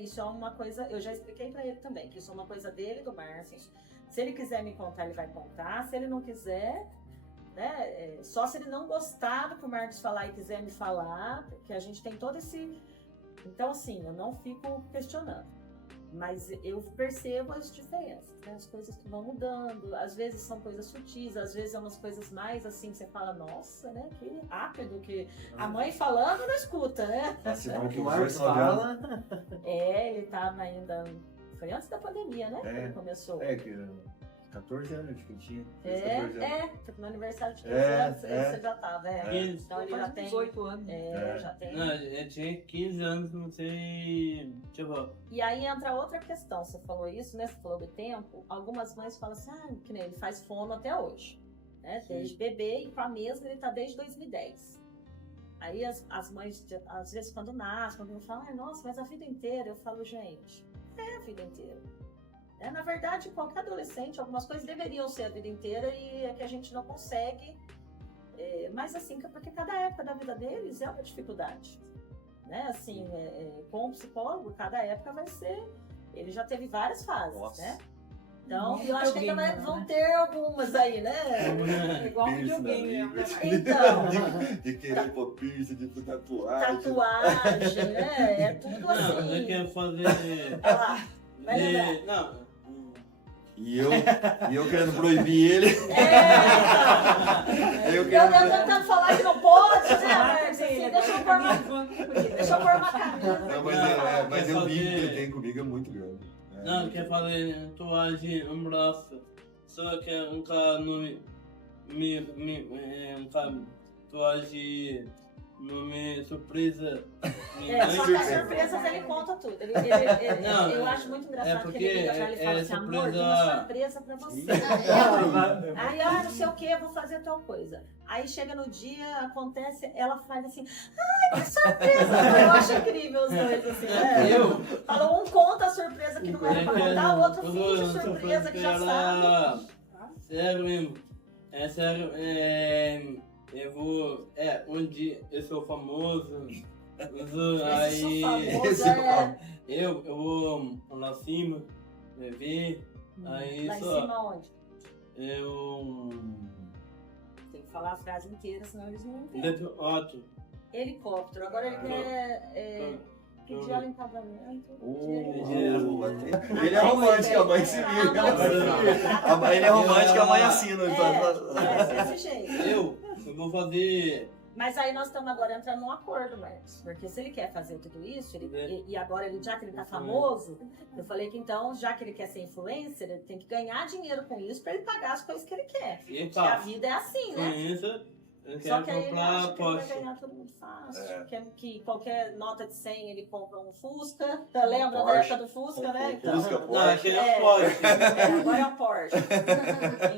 Isso é uma coisa, eu já expliquei para ele também, que isso é uma coisa dele e do Márcio. Se ele quiser me contar, ele vai contar. Se ele não quiser, né? Só se ele não gostar do que o Marcos falar e quiser me falar, porque a gente tem todo esse Então, assim, eu não fico questionando. Mas eu percebo as diferenças, né? As coisas que vão mudando. Às vezes são coisas sutis, às vezes são umas coisas mais assim que você fala, nossa, né? Que rápido, que a mãe falando não escuta, né? Assim, O como que que o os dois Marcos estão olhando. fala, Ele tava ainda. Foi antes da pandemia, né? Que ele começou. É, que 14 anos que eu tinha. 14 anos. Porque no aniversário de 15 É, anos você já tava, Então ele já Faz tem. 18 anos. Já tem. Não, eu tinha 15 anos, não sei. Tipo, E aí entra outra questão, você falou isso, né? Você falou do tempo. Algumas mães falam assim, que nem ele faz fono até hoje. Né? Desde bebê e com a mesma ele tá desde 2010. Aí as mães, às vezes quando nascem, quando falam, nossa, mas a vida inteira, eu falo, gente, é a vida inteira. Na verdade, qualquer adolescente, algumas coisas deveriam ser a vida inteira e é que a gente não consegue. Mas assim, porque cada época da vida deles é uma dificuldade. Né? Assim, com o psicólogo, cada época vai ser. Ele já teve várias fases, Nossa. né? Então, eu Muito acho que ainda gamer, vão né? ter algumas aí, né? Igual Piercing na videogame. língua. Então, De querer pôr piercing, de pôr tatuagem. tatuagem, né? É tudo não, assim. eu quero fazer. Olha lá, vai lembrar. Não. E eu querendo proibir ele. Eu Eu quero. tentando falar que não pode, né, Marcos? Assim, Sim, deixa eu pôr uma camisa. Não, mas Quer o vínculo que fazer- ele tem comigo é muito grande. Não, quer fazer tatuagem no braço. Só que um cara um cara tatuagem não me surpresa. Só que as surpresas ele conta tudo. Não, Eu acho muito engraçado porque que ele liga pra ele e fala é assim, amor, tem surpresa- uma surpresa pra você. Aí, não sei o que, eu vou fazer tal coisa. Aí chega no dia, acontece, ela faz assim, ai, que surpresa! Eu acho incrível os dois, assim, né? Eu? Fala, um conta a surpresa que não era pra contar, o outro finge Tudo surpresa que já sabe. Sério mesmo. É sério, eu vou. Um dia eu sou famoso. Aí. Eu vou lá cima, ver. Aí Lá em só. cima onde? Eu. Tem que falar a frase inteira, senão eles não entendem. Dentro outro. Helicóptero. Agora ele quer pedir ela em casamento. Ele é romântico, a mãe se vira. Ele é romântico, a mãe assina. Desse jeito. Eu vou fazer. Mas aí nós estamos agora entrando num acordo, Marcos. Porque se ele quer fazer tudo isso, e agora já que ele tá famoso, eu falei que então, já que ele quer ser influencer, ele tem que ganhar dinheiro com isso pra ele pagar as coisas que ele quer. E Porque a tá. vida é assim, Com né? isso, eu Só quero que aí ele comprar acha que ele vai Porsche. ganhar tudo muito fácil. É. Que qualquer nota de 100 ele compra um Fusca. Lembra da Porsche. época do Fusca, né? Então, Fusca, Não, aqui é É. Porsche. agora é um Porsche.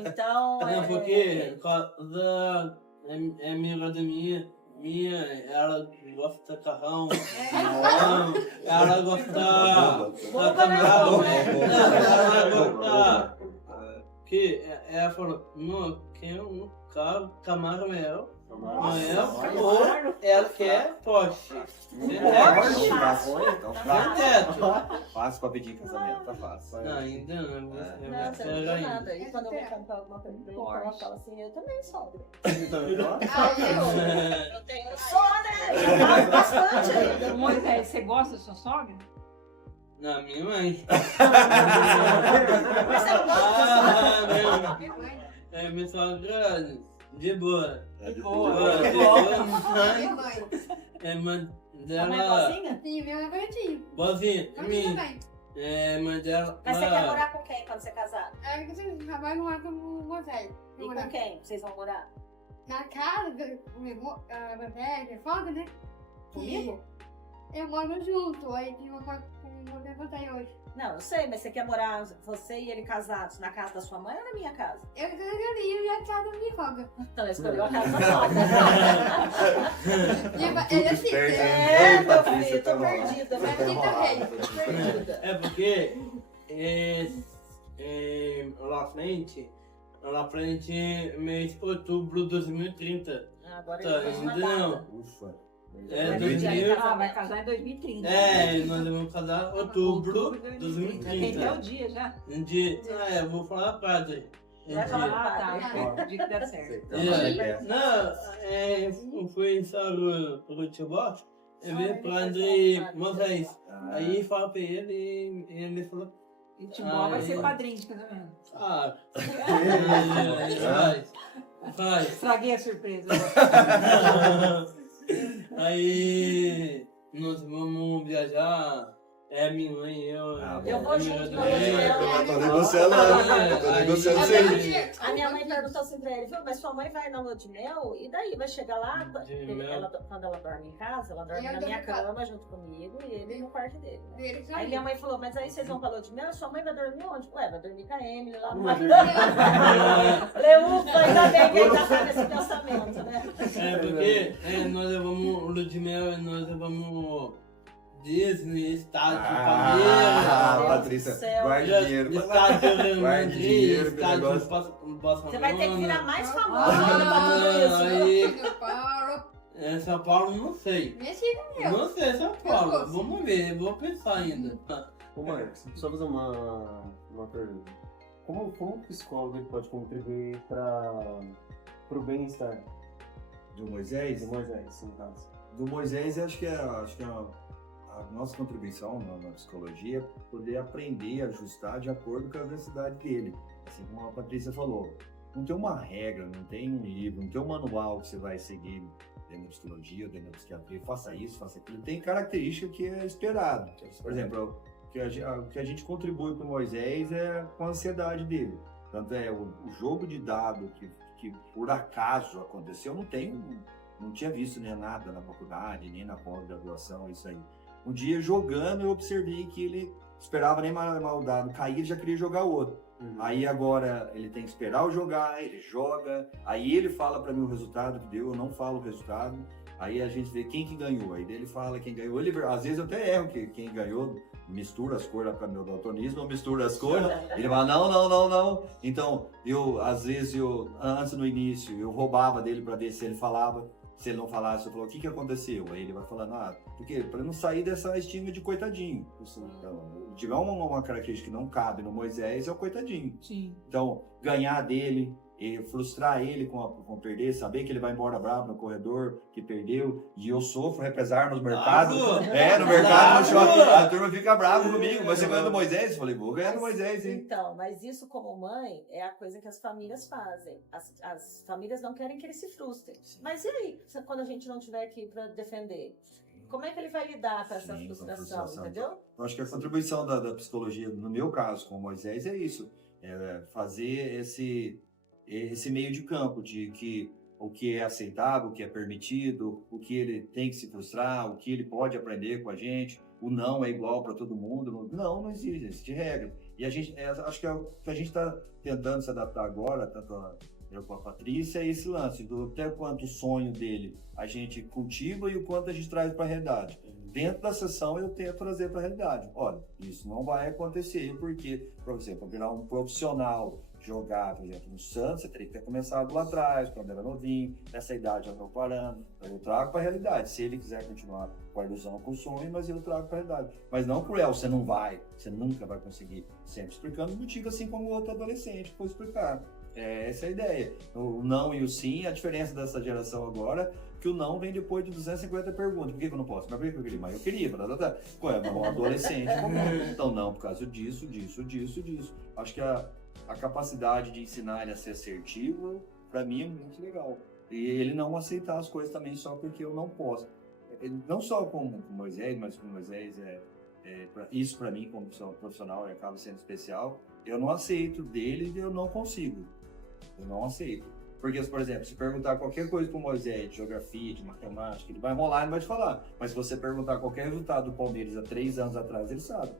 Então, Não, porque causa é amiga da minha, ela gosta de carrão. Não, ela gosta da Boba não é Camaro. bom, né? Não, ela gosta que ela falou, não, quer um carro Camaro ou ela quer Porsche. Então Teto. fácil pra pedir casamento, tá fácil. Não, ainda não, eu Não, você vou não ser tem ainda. nada. E quando eu vou comprar alguma coisa pra ele, ela fala assim, eu também sou. Eu tenho só, né? Já faz bastante ainda. Moisés, você gosta da sua sogra? Não, minha mãe. Mas você não gosta da sua sogra? Minha mãe. Minha sogra de boa. Boa. Mãe A mãe é dela. boazinha? Sim, meu é bonitinho. Boazinha, Bonitinho também. mãe dela. Mas você quer morar com quem quando você casar? É que você vai morar com você. E com quem vocês vão morar? Na casa do meu velho, foda, né? Comigo? Eu moro junto, aí tem uma coisa que eu contei hoje. Não, eu sei, mas você quer morar, você e ele casados, na casa da sua mãe ou na minha casa? Eu escolheria a casa da minha sogra. Então, ela escolheu a casa da sogra. Ele é assim, Meu filho, tô perdida. Tô perdida. É porque lá frente, mês de outubro de 2030. Agora Tá, ele fez uma ainda não. data. Ufa. É, Vai 2000. Vai casar em 2030. Nós vamos casar em outubro de Tem até 2030. o dia já. Eu vou falar pra padre. Vai falar Ah, tá. O dia que der certo. Não, eu fui em São Futebol, Ele veio pra André Moisés. Aí fala pra ele e ele falou. E Timbó vai ser padrinho de casamento. Ah, faz. Estraguei a surpresa. Aí nós vamos viajar. Minha mãe e eu. Eu vou junto, Eu eu tô negociando, eu tô negociando isso aí. A minha mãe perguntou assim pra ele, viu, mas sua mãe vai na lua de mel? E daí? Vai chegar lá? Quando ela dorme em casa, ela dorme na minha cama junto comigo e ele no quarto dele. Né? Aí minha mãe falou, mas aí vocês vão pra lua de mel? Sua mãe vai dormir onde? Ué, vai dormir com a Emily lá no quarto. Falei, ufa, ainda bem que ele já sabe esse pensamento, né? Porque nós levamos lua de mel e nós levamos Disney, estádio, família. Patrícia, guarde dinheiro. Estádio, Guarde dinheiro pro estádio negócio. Você vai ter que virar mais famoso ainda pra tudo isso. Aí, São Paulo, não sei. Não sei, São Paulo. Vamos ver, vou pensar ainda. Ô Marcos, só fazer uma pergunta. Como o psicólogo ele pode contribuir para o bem-estar Do Moisés? de Moisés, no caso? Do Moisés, acho que a nossa contribuição na psicologia é poder aprender a ajustar de acordo com a necessidade dele. Assim como a Patrícia falou, não tem uma regra, não tem um livro, não tem um manual que você vai seguir dentro da psicologia, dentro da psiquiatria, faça isso, faça aquilo. Tem característica que é esperado. Por exemplo, o que a gente contribui para o Moisés é com a ansiedade dele. Tanto é o jogo de dado que por acaso aconteceu, não tinha visto nem nada na faculdade, nem na pós-graduação, isso aí. Um dia jogando eu observei que ele esperava nem mal o dado cair, ele já queria jogar outro. Aí agora ele tem que esperar eu jogar, ele joga, aí ele fala pra mim o resultado que deu, eu não falo o resultado, aí a gente vê quem que ganhou, aí ele fala quem ganhou, às vezes eu até erro que quem ganhou, mistura as cores para meu daltonismo, mistura as cores, ele fala não, então às vezes antes no início eu roubava dele para ver se ele falava. Se ele não falasse, eu falo, o que aconteceu? Aí ele vai falando, porque para não sair dessa estigma de coitadinho. Então, tiver uma característica que não cabe no Moisés, é o coitadinho. Sim. Então, ganhar dele, frustrar ele com perder, saber que ele vai embora bravo no corredor, que perdeu, e eu sofro repesar nos mercados. No mercado, no shopping, a turma fica brava comigo, mas você ganha do Moisés? Eu falei, vou ganhar do Moisés, hein? Então, mas isso como mãe é a coisa que as famílias fazem. As famílias não querem que ele se frustre. Mas e aí, quando a gente não tiver aqui para defender? Como é que ele vai lidar com essa frustração, entendeu? Eu acho que a contribuição da psicologia, no meu caso, com o Moisés, é isso. É fazer esse meio de campo de que o que é aceitável, o que é permitido, o que ele tem que se frustrar, o que ele pode aprender com a gente. O não é igual para todo mundo. Não existe regra. E a gente, acho que é o que a gente está tentando se adaptar agora, tanto eu com a Patrícia, é esse lance do até quanto o sonho dele a gente cultiva e o quanto a gente traz para a realidade. Dentro da sessão eu tento trazer para a realidade. Olha, isso não vai acontecer porque, por exemplo, para virar um profissional, jogar, por exemplo, no Santos, você teria que ter começado lá atrás, quando era novinho, nessa idade já estou parando. Eu trago para a realidade. Se ele quiser continuar com a ilusão, com o sonho, mas eu trago para a realidade. Mas não cruel, você nunca vai conseguir. Sempre explicando o motivo, assim como o outro adolescente foi explicar. Essa é a ideia. O não e o sim, a diferença dessa geração agora, que o não vem depois de 250 perguntas. Por que eu não posso? Mas por que eu queria? Mas eu queria. Um adolescente. Então, não, por causa disso. Acho que a capacidade de ensinar ele a ser assertivo, para mim, é muito legal. E ele não aceitar as coisas também só porque eu não posso. Não só com o Moisés, mas com o Moisés, isso para mim, como profissional, acaba sendo especial. Eu não aceito dele e eu não consigo. Eu não aceito. Porque, por exemplo, se perguntar qualquer coisa pro Moisés, de geografia, de matemática, ele vai enrolar e não vai te falar. Mas se você perguntar qualquer resultado do Palmeiras há 3 anos atrás, ele sabe.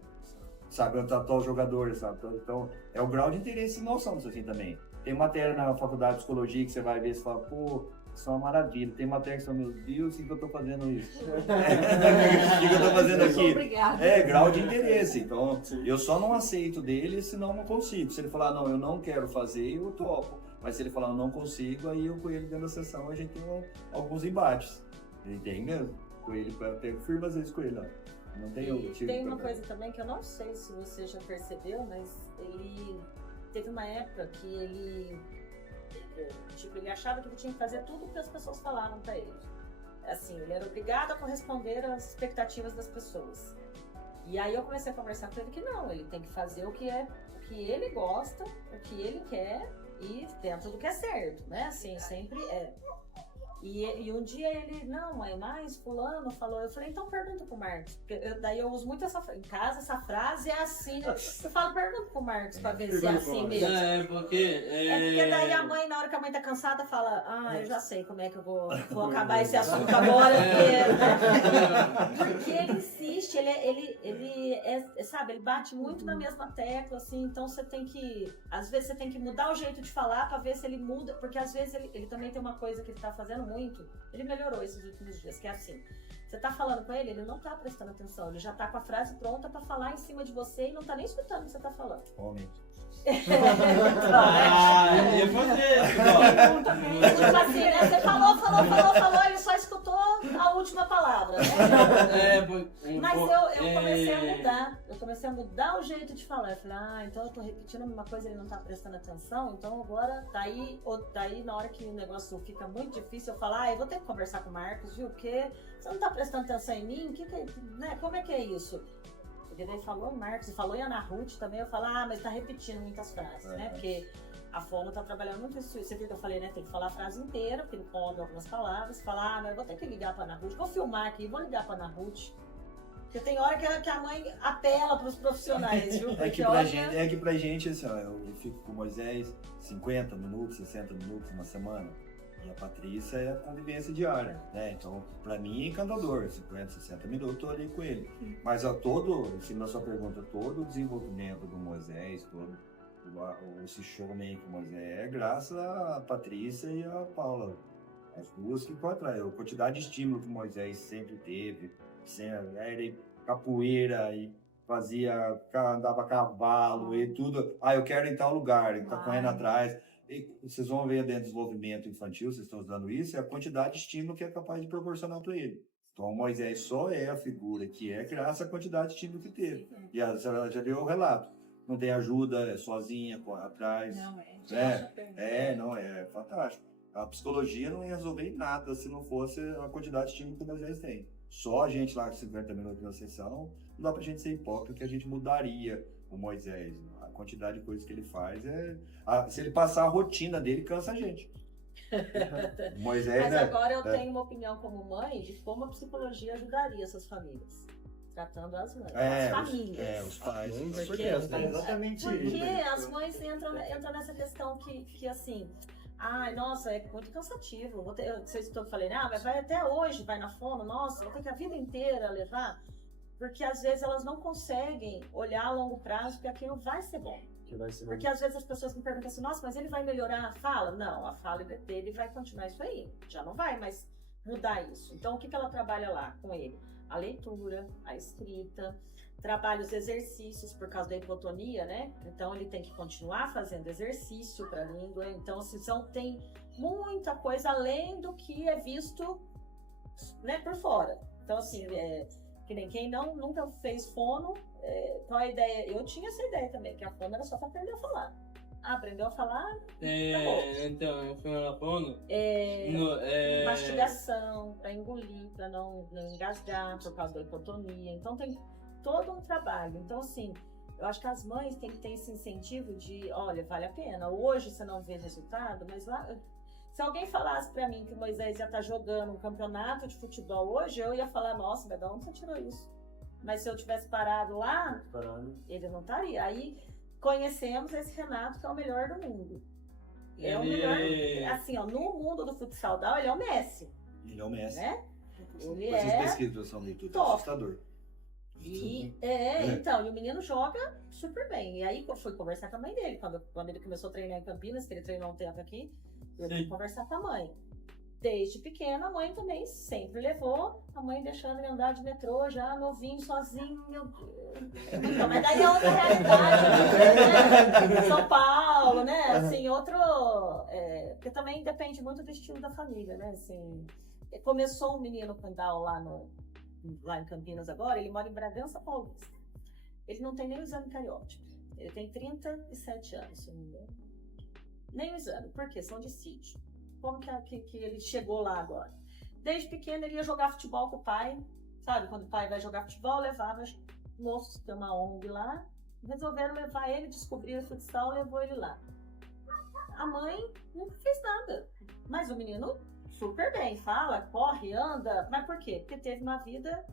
Sabe onde está o jogador, sabe? Então, é o grau de interesse e nós somos assim também. Tem matéria na faculdade de psicologia que você vai ver e fala, pô, isso é uma maravilha. Tem matéria que você fala, meu Deus, o que eu tô fazendo isso? O que eu tô fazendo aqui? Obrigada. Grau de interesse. Então, eu só não aceito dele, senão não consigo. Se ele falar, não, eu não quero fazer, eu topo. Mas se ele falar, eu não consigo, aí eu com ele dentro da sessão, a gente tem alguns embates. Ele tem mesmo. Com ele, eu pego firme às vezes com ele, ó. Não tem tem uma coisa também que eu não sei se você já percebeu, mas ele teve uma época que ele achava que ele tinha que fazer tudo o que as pessoas falaram pra ele. assim, ele era obrigado a corresponder às expectativas das pessoas. E aí eu comecei a conversar com ele que não, ele tem que fazer o que ele gosta, o que ele quer e dentro do que é certo, né? Assim, sempre é. E um dia ele, não, mãe, mas fulano falou, eu falei, então pergunta pro Marcos. Daí eu uso muito em casa, essa frase é assim, eu falo, pergunta pro Marcos pra ver se é assim mesmo. É, porque... É porque daí a mãe, na hora que a mãe tá cansada, fala, eu já sei como é que eu vou acabar esse assunto agora, porque ele insiste, ele sabe, ele bate muito na mesma tecla, assim, então você tem que, às vezes você tem que mudar o jeito de falar pra ver se ele muda, porque às vezes ele também tem uma coisa que ele tá fazendo muito, ele melhorou esses últimos dias, que é assim, você tá falando com ele não tá prestando atenção, ele já tá com a frase pronta pra falar em cima de você e não tá nem escutando o que você tá falando. Homem. E você? Tipo assim, né? Você falou, ele só escutou a última palavra, né? Mas eu comecei a mudar o jeito de falar. Eu falei, então eu tô repetindo uma coisa, ele não tá prestando atenção, então agora, daí na hora que o negócio fica muito difícil, eu falo, eu vou ter que conversar com o Marcos, viu? Porque você não tá prestando atenção em mim, né? Como é que é isso? Porque daí falou o Marcos e falou em Ana Ruth também, eu falo, mas tá repetindo muitas frases, né? Porque a fono tá trabalhando muito isso. Você viu que eu falei, né? Tem que falar a frase inteira, porque ele come algumas palavras, falar, mas eu vou ter que ligar pra Ana Ruth, vou filmar aqui, vou ligar pra Ana Ruth. Porque tem hora que a mãe apela pros profissionais, viu? É que pra gente, assim, ó, eu fico com o Moisés 50 minutos, 60 minutos, uma semana. E a Patrícia é a convivência diária, né? Então, pra mim é encantador, 50, 60 minutos, eu tô ali com ele. Mas em cima da sua pergunta, todo o desenvolvimento do Moisés, esse showman que o Moisés é graças a Patrícia e a Paula. As duas que estão atrás. A quantidade de estímulo que o Moisés sempre teve, ele capoeira e andava a cavalo e tudo. Eu quero ir em tal lugar, ele tá correndo atrás. E vocês vão ver dentro do desenvolvimento infantil, vocês estão usando isso, é a quantidade de estímulo que é capaz de proporcionar para ele. Então, o Moisés só é a figura que é graças à quantidade de estímulo que teve. E ela já deu o relato. Não tem ajuda, é sozinha, corre atrás. Não, é fantástico. A psicologia não ia resolver em nada se não fosse a quantidade de estímulo que o Moisés tem. Só a gente lá com 50 minutos na sessão, não dá pra gente ser hipócrita que a gente mudaria o Moisés. A quantidade de coisas que ele faz se ele passar a rotina dele, cansa a gente. O Moisés, mas agora eu tenho uma opinião como mãe de como a psicologia ajudaria essas famílias. Tratando as mães, as famílias. Os pais. Porque as mães entram nessa questão que assim, nossa, é muito cansativo. Vocês todos falei, mas vai até hoje, vai na fono, nossa, vou ter que a vida inteira levar. Porque às vezes elas não conseguem olhar a longo prazo, porque aquilo vai ser bom. Porque às vezes as pessoas me perguntam assim, nossa, mas ele vai melhorar a fala? Não, a fala dele vai continuar isso aí. Já não vai mais mudar isso. Então o que ela trabalha lá com ele? A leitura, a escrita, trabalha os exercícios por causa da hipotonia, né? Então ele tem que continuar fazendo exercício para a língua. Então tem muita coisa além do que é visto, né, por fora. Então assim, que nem quem nunca fez fono, qual a ideia? Eu tinha essa ideia também, que a fono era só para aprender a falar. Aprendeu a falar, então, eu fui na fono. Mastigação, para engolir, para não engasgar por causa da hipotonia. Então tem todo um trabalho. Então assim, eu acho que as mães têm que ter esse incentivo de, olha, vale a pena. Hoje você não vê resultado, mas lá... Se alguém falasse pra mim que o Moisés ia estar jogando um campeonato de futebol hoje, eu ia falar, nossa, mas de onde você tirou isso? Mas se eu tivesse parado lá, ele não estaria. Aí conhecemos esse Renato, que é o melhor do mundo. É o melhor, assim, no mundo do futsal, ele é o Messi. Ele é o Messi. Né? Ele Essas pesquisas são meio tudo assustador. Então, e o menino joga super bem. E aí eu fui conversar com a mãe dele, quando ele começou a treinar em Campinas, que ele treinou um tempo aqui, eu fui conversar com a mãe. Desde pequena, a mãe também sempre levou, a mãe deixando ele andar de metrô já novinho, sozinho, meu Deus. Então, mas daí é outra realidade, né? São Paulo, né? Assim, porque também depende muito do estilo da família, né? Assim, começou um menino com Down lá em Campinas agora, ele mora em Bragança Paulista. Ele não tem nem o exame cariótipo. Ele tem 37 anos, se não me engano. Nem o exame, porque são de sítio. Como que ele chegou lá agora? Desde pequeno ele ia jogar futebol com o pai, sabe? Quando o pai vai jogar futebol, levava moços que tem uma ONG lá, resolveram levar ele, descobriram o futsal, levou ele lá. A mãe nunca fez nada, mas o menino super bem, fala, corre, anda, mas por quê? Porque teve uma vida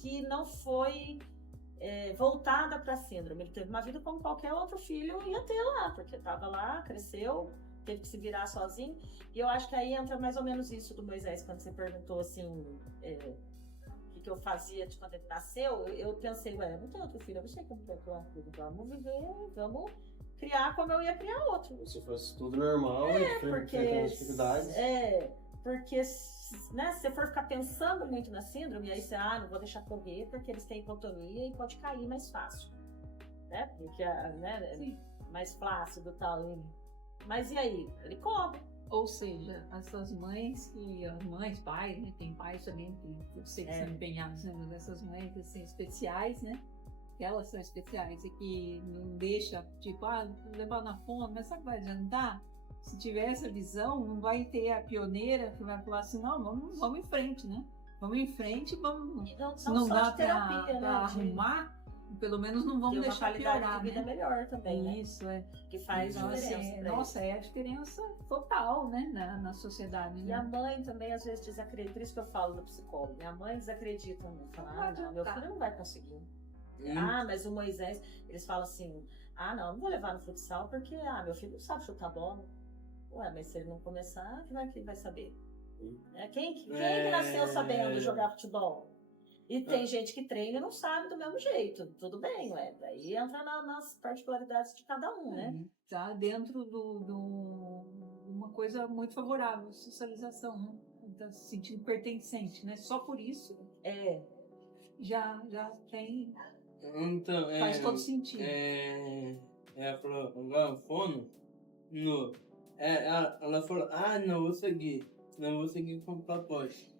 que não foi voltada para a síndrome, ele teve uma vida como qualquer outro filho ia ter lá, porque estava lá, cresceu, teve que se virar sozinho, e eu acho que aí entra mais ou menos isso do Moisés, quando você perguntou assim, o que eu fazia de quando ele nasceu, eu pensei, ué, eu não tenho outro filho, eu não sei como vai criar filho, vamos viver, vamos criar como eu ia criar outro. Se fosse tudo normal, e Porque, aquelas dificuldades. porque né, se você for ficar pensando muito na síndrome, aí você, não vou deixar correr porque eles têm hipotonia e pode cair mais fácil, né, porque né, é mais flácido e tal, mas e aí? Ele come. Ou seja, essas mães pais, né? Tem pais também que eu sei que são empenhados, né? Mas essas mães assim, especiais, né? Que elas são especiais e que não deixa, tipo, levar na fome, mas sabe o que vai adiantar? Se tiver essa visão, não vai ter a pioneira que vai falar assim, não, vamos em frente, né? Vamos em frente, vamos. E não só dá de terapia, pra né? arrumar, pelo menos não vamos Ter uma deixar qualidade piorar, de vida né? melhor também, né? Isso, Que faz diferença. pra Nossa, é a diferença total, né, na sociedade. E Né? a mãe também, às vezes, desacredita. Por isso que eu falo do psicólogo. Minha mãe desacredita muito. Fala, não, meu filho não vai conseguir. Mas o Moisés, eles falam assim, não vou levar no futsal porque, meu filho não sabe chutar bola. Ué, mas se ele não começar, como é que ele vai saber? Quem que nasceu sabendo jogar futebol? E tem gente que treina e não sabe do mesmo jeito. Tudo bem, ué. Daí entra nas particularidades de cada um, né? Tá dentro de uma coisa muito favorável, socialização, né? Tá se sentindo pertencente, né? Só por isso já tem. Então, faz todo sentido. Ela falou, agora fono, ela falou, não vou seguir com o papote.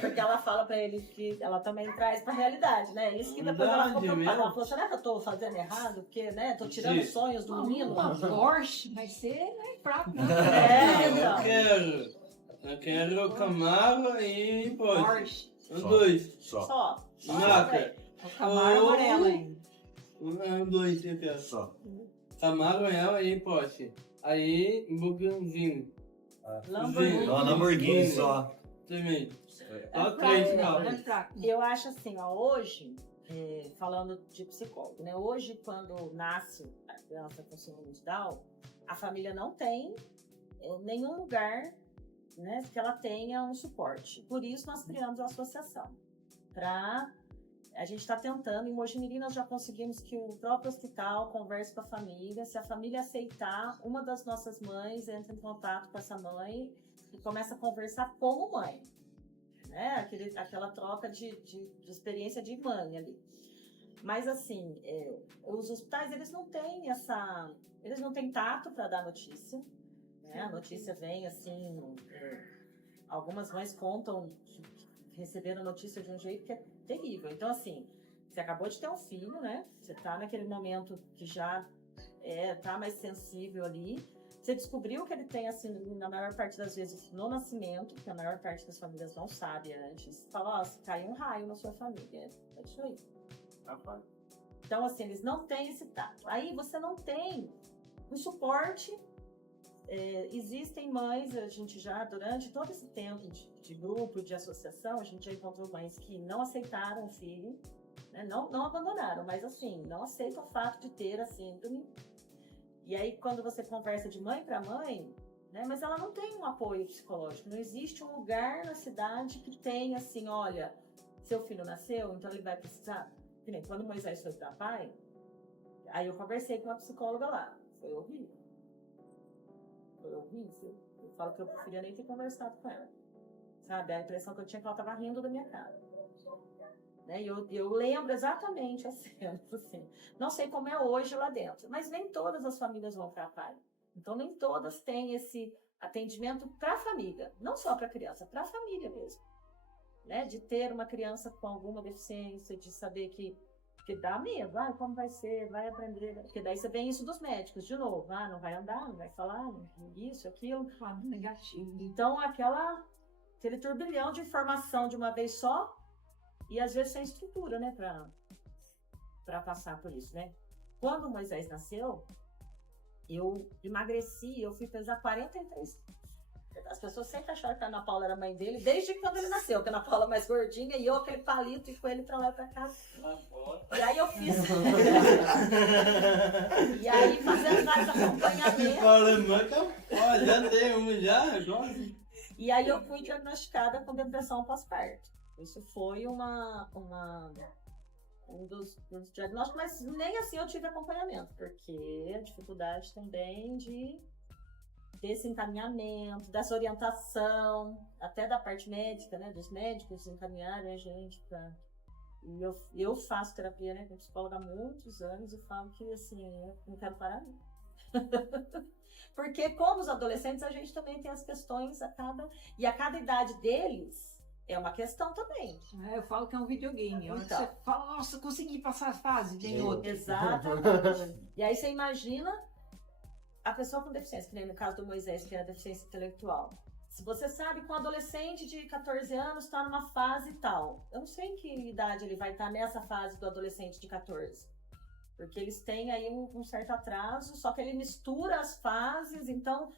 Porque ela fala pra ele que ela também traz pra realidade, né? Isso que depois ela ficou preocupada. Ela falou, será que eu tô fazendo errado? Porque, né, tô tirando os sonhos do menino. Uma Porsche vai ser fraco, não. Então. Eu quero Camaro e Porsche. Os dois. Só. Nada. O Camaro amarelo ainda. Dois, eu quero. Só. Camaro, ela e Porsche. Aí, um bugãozinho. Lamborghini só. Também. É fraco. Eu acho assim, hoje, falando de psicólogo, né? Hoje, quando nasce a criança com síndrome de Down, a família não tem nenhum lugar, né, que ela tenha um suporte. Por isso, nós criamos a associação. A gente está tentando, em Mojimirim nós já conseguimos que o próprio hospital converse com a família. Se a família aceitar, uma das nossas mães entra em contato com essa mãe e começa a conversar como mãe. Né? Aquela troca de experiência de mãe ali. Mas assim, os hospitais eles não têm tato para dar notícia. Né? A notícia vem assim, algumas mães contam que receberam notícia de um jeito que é terrível. Então, assim, você acabou de ter um filho, né? Você tá naquele momento que já tá mais sensível ali. Você descobriu que ele tem, assim, na maior parte das vezes, no nascimento, que a maior parte das famílias não sabe antes. Fala, se caiu um raio na sua família. É isso aí. Então, assim, eles não têm esse tato. Aí você não tem o suporte. Existem mães, a gente já, durante todo esse tempo de grupo, de associação, a gente já encontrou mães que não aceitaram o filho, né? Não abandonaram, mas assim, não aceitam o fato de ter a síndrome. E aí, quando você conversa de mãe para mãe, né? Mas ela não tem um apoio psicológico, não existe um lugar na cidade que tenha assim, olha, seu filho nasceu, então ele vai precisar. Quando Moisés foi para pai, aí eu conversei com uma psicóloga lá, foi horrível. Eu falo que eu preferia nem ter conversado com ela. Sabe? A impressão que eu tinha é que ela estava rindo da minha cara. Né? E eu lembro exatamente a cena. Assim. Não sei como é hoje lá dentro, mas nem todas as famílias vão para a pai. Então, nem todas têm esse atendimento para a família. Não só para a criança, para a família mesmo. Né? De ter uma criança com alguma deficiência, de saber que Porque dá medo, como vai ser, vai aprender. Porque daí você vê isso dos médicos, de novo, não vai andar, não vai falar, isso, aquilo. Lado negativo. Então, aquele turbilhão de informação de uma vez só, e às vezes sem estrutura, né, pra passar por isso, né? Quando o Moisés nasceu, eu emagreci, eu fui pesar 43. As pessoas sempre acharam que a Ana Paula era mãe dele, desde quando ele nasceu, que a Ana Paula é mais gordinha e eu aquele palito e com ele pra lá e pra cá. E aí eu fiz. E aí fazendo vários acompanhamentos. Já tem um já, agora. E aí eu fui diagnosticada com depressão pós-parto. Isso foi um dos diagnósticos, mas nem assim eu tive acompanhamento, porque a dificuldade também desse encaminhamento, dessa orientação, até da parte médica, né, dos médicos encaminharem a gente para... Eu faço terapia, né, com psicóloga há muitos anos e falo que, assim, eu não quero parar não. Porque como os adolescentes, a gente também tem as questões a cada idade deles é uma questão também. Eu falo que é um videogame. Onde Então. você fala, nossa, consegui passar a fase, tem outro. Exatamente. E aí você imagina a pessoa com deficiência, que nem no caso do Moisés, que é a deficiência intelectual. Se você sabe que um adolescente de 14 anos está numa fase tal, eu não sei em que idade ele vai estar nessa fase do adolescente de 14. Porque eles têm aí um certo atraso, só que ele mistura as fases, então,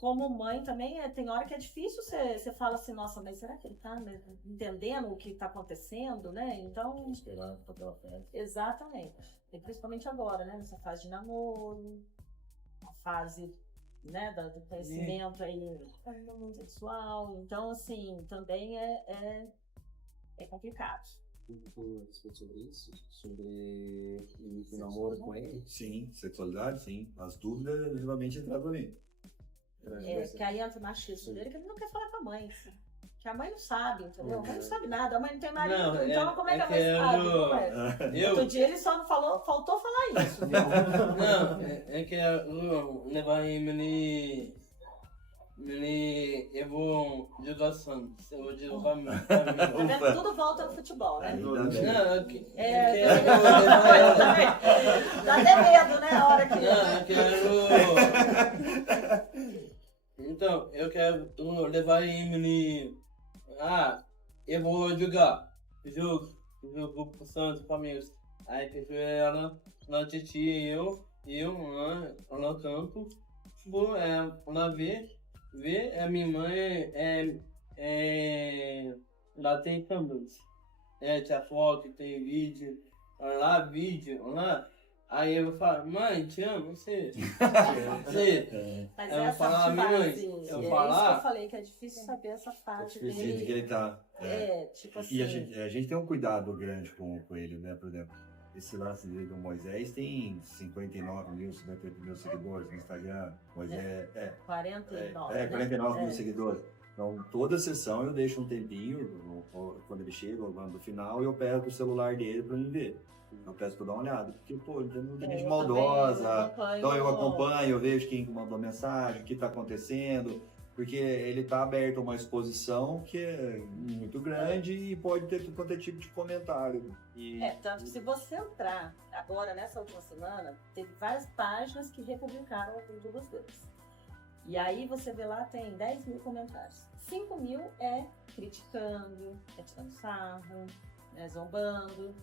como mãe também, tem hora que é difícil, você fala assim, nossa, mas será que ele está entendendo o que está acontecendo, né? Então... Esperar pra pela frente. Exatamente. E principalmente agora, né? Nessa fase de namoro, a fase, né, do conhecimento aí sexual. Então, assim, também é complicado. Sobre isso? Sobre o namoro com ele? Sim, sexualidade, sim. As dúvidas geralmente entram pra mim. Que aí entra o machismo dele, que ele não quer falar com a mãe. Que a mãe não sabe, entendeu? A mãe não sabe nada, a mãe não tem marido, Não, então como é que a mãe sabe? Outro dia ele só não faltou falar isso. Não, é que eu levar ele eu vou jogar Santos, eu vou jogar Tudo volta no futebol, né? Não, Dá até medo, né? A hora que. Não, eu quero. Então, eu quero levar ele. Eu vou jogar. Jogo pro Santos, Palmeiras. Aí pegou ela, na titia e eu lá no campo. Vou lá ver. A minha mãe lá tem câmeras. Tinha foto, tem vídeo. Lá. Aí eu falo, mãe, te amo, você. Mas eu essa falar, fase, mãe, isso que eu eu falar. falei, que é difícil saber essa fase O jeito que dele. ele tá. Tipo assim. E a gente tem um cuidado grande com ele, né? Por exemplo, esse lance dele do Moisés tem 59 mil, 58 mil seguidores no Instagram. Moisés 49. 49 mil seguidores. Então, toda sessão eu deixo um tempinho, quando ele chega, ou no final, eu pego o celular dele pra ele ver. Eu peço pra dar uma olhada, porque, pô, ele tem gente maldosa, então eu acompanho, eu vejo quem mandou mensagem, o que tá acontecendo, porque ele tá aberto a uma exposição que é muito grande e pode ter todo quanto é tipo de comentário. Tanto que se você entrar agora, nessa última semana, teve várias páginas que republicaram o vídeo dos dois. E aí você vê lá, tem 10 mil comentários. 5 mil é criticando, tirando sarro, zombando.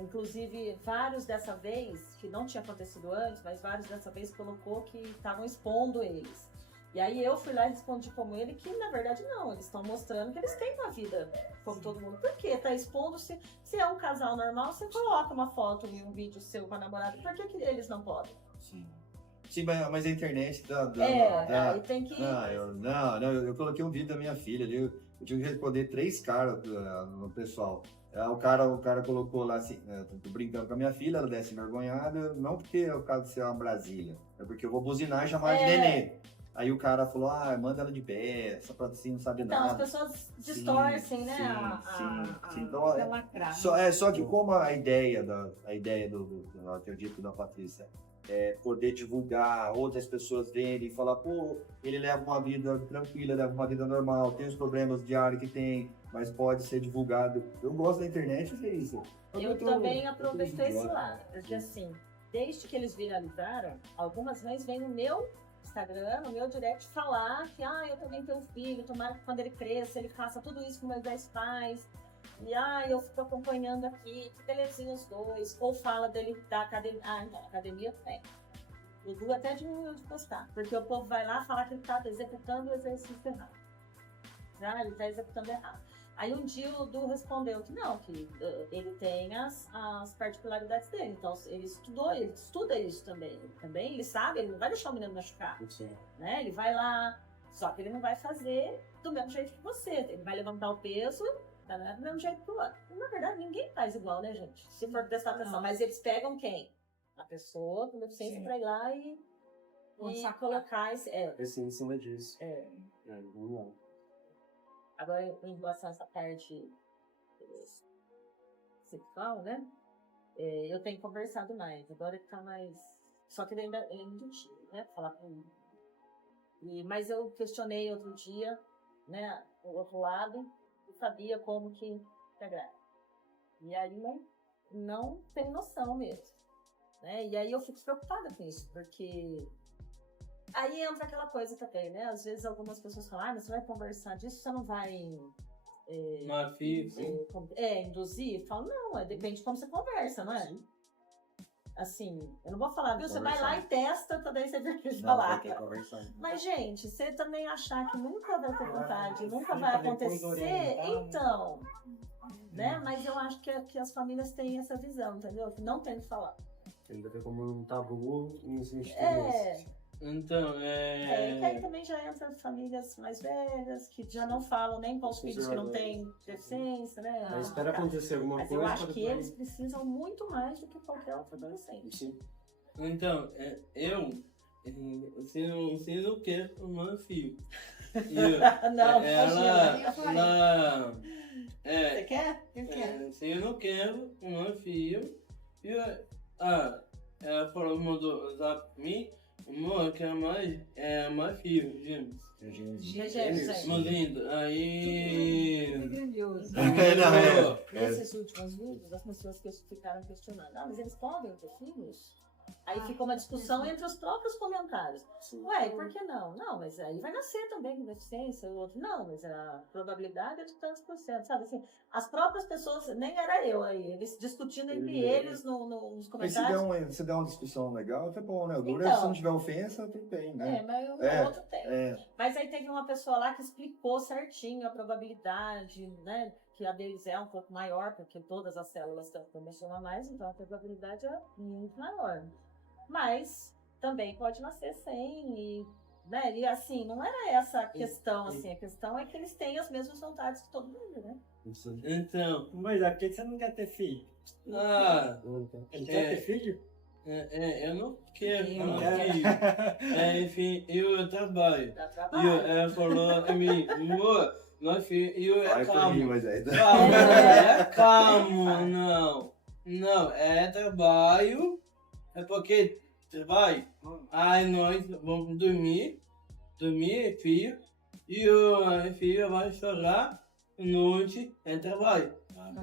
Inclusive, vários dessa vez, que não tinha acontecido antes, mas vários dessa vez colocou que estavam expondo eles. E aí eu fui lá e respondi como ele que, na verdade, não. Eles estão mostrando que eles têm uma vida como todo mundo. Por quê? Tá expondo, se é um casal normal, você coloca uma foto e um vídeo seu com a namorada. Por que eles não podem? Sim, mas a internet aí tem que... eu coloquei um vídeo da minha filha ali, eu tive que responder 3 caras no pessoal. O cara colocou lá assim, tô brincando com a minha filha, ela desce envergonhada, não porque é o caso de ser uma Brasília, é porque eu vou buzinar e chamar de nenê. Aí o cara falou, manda ela de pé, só pra assim, não sabe nada. Então, as pessoas distorcem, né? Sim. Então, só que como a ideia do acredito da Patrícia é poder divulgar, outras pessoas verem e falar, pô, ele leva uma vida tranquila, leva uma vida normal, tem os problemas diários que tem, mas pode ser divulgado. Eu gosto da internet, é isso. Eu também aproveito esse lado, porque assim, desde que eles viralizaram, algumas vezes vem no meu Instagram, no meu direct, falar que eu também tenho um filho, tomara que quando ele cresça, ele faça tudo isso que meus 10 pais. E eu fico acompanhando aqui, que belezinha os dois. Ou fala dele da academia. Então, academia tem. O Du até diminuiu de postar, porque o povo vai lá falar que ele está executando o exercício errado. Ele está executando errado. Aí um dia o Du respondeu que não, que ele tem as particularidades dele. Então ele estuda isso também. Ele sabe, ele não vai deixar o menino machucar. Né? Ele vai lá, só que ele não vai fazer do mesmo jeito que você. Ele vai levantar o peso do mesmo jeito que o outro. Na verdade, ninguém faz igual, né, gente? Se for prestar atenção. Mas eles pegam quem? A pessoa com deficiência pra ir lá e colocar esse. Esse em cima disso. Vamos lá. Agora, em relação a essa parte sexual, né? Eu tenho conversado mais. Agora ele tá mais. Só que ele ainda é muito tímido, né? Pra falar com ele. Mas eu questionei outro dia, né? O outro lado, e sabia como que pegar. E aí não tem noção mesmo. Né? E aí eu fico preocupada com isso, porque. Aí entra aquela coisa também, né? Às vezes algumas pessoas falam, mas você vai conversar disso, você não vai induzir? Eu falo, não, depende de como você conversa, não é? Assim, eu não vou falar, viu? Você vai lá e testa, também você tem que falar. Mas, gente, você também achar que nunca vai ter vontade, nunca vai acontecer, então, né? Mas eu acho que as famílias têm essa visão, entendeu? Que não tem que falar. Ainda vê como um tabu em institutos. Então, que aí também já entra famílias mais velhas, que já não falam nem com os filhos que não têm deficiência, né? Mas espera acontecer alguma Mas coisa. eu acho que eles precisam muito mais do que qualquer outro adolescente. Sim. Então, se não quer tomar filho. Não, você quer? Eu quero. Se eu não quero tomar filho, ela falou, mandou zap pra mim, amor, quer mais filho, gêmeos. Lindo. Aí. Grandioso. Nesses últimos vídeos, as pessoas que ficaram questionando, mas eles podem ter filhos? Aí fica uma discussão entre os próprios comentários. Ué, por que não? Não, mas aí vai nascer também com deficiência. O outro, não, mas a probabilidade é de tantos por cento, sabe? Assim, as próprias pessoas, nem era eu aí, eles discutindo entre eles nos comentários. Mas se der uma discussão legal, tá bom, né? O duro é se não tiver ofensa, tudo bem, né? Mas o outro tem. Mas aí teve uma pessoa lá que explicou certinho a probabilidade, né? Que a deles é um pouco maior, porque todas as células têm cromosoma a mais, então a probabilidade é muito maior. Mas também pode nascer sem, né? E assim, não era essa a questão, assim, a questão é que eles têm as mesmas vontades que todo mundo, né? Então. Mas por que você não quer ter filho? Ele quer ter filho? Eu não quero filho. Enfim, eu trabalho. Ela falou a mim, amor, meu filho, calmo, não. Não, é trabalho. É porque trabalho. Aí nós vamos dormir, filho. E o filho vai chorar à noite, é trabalho.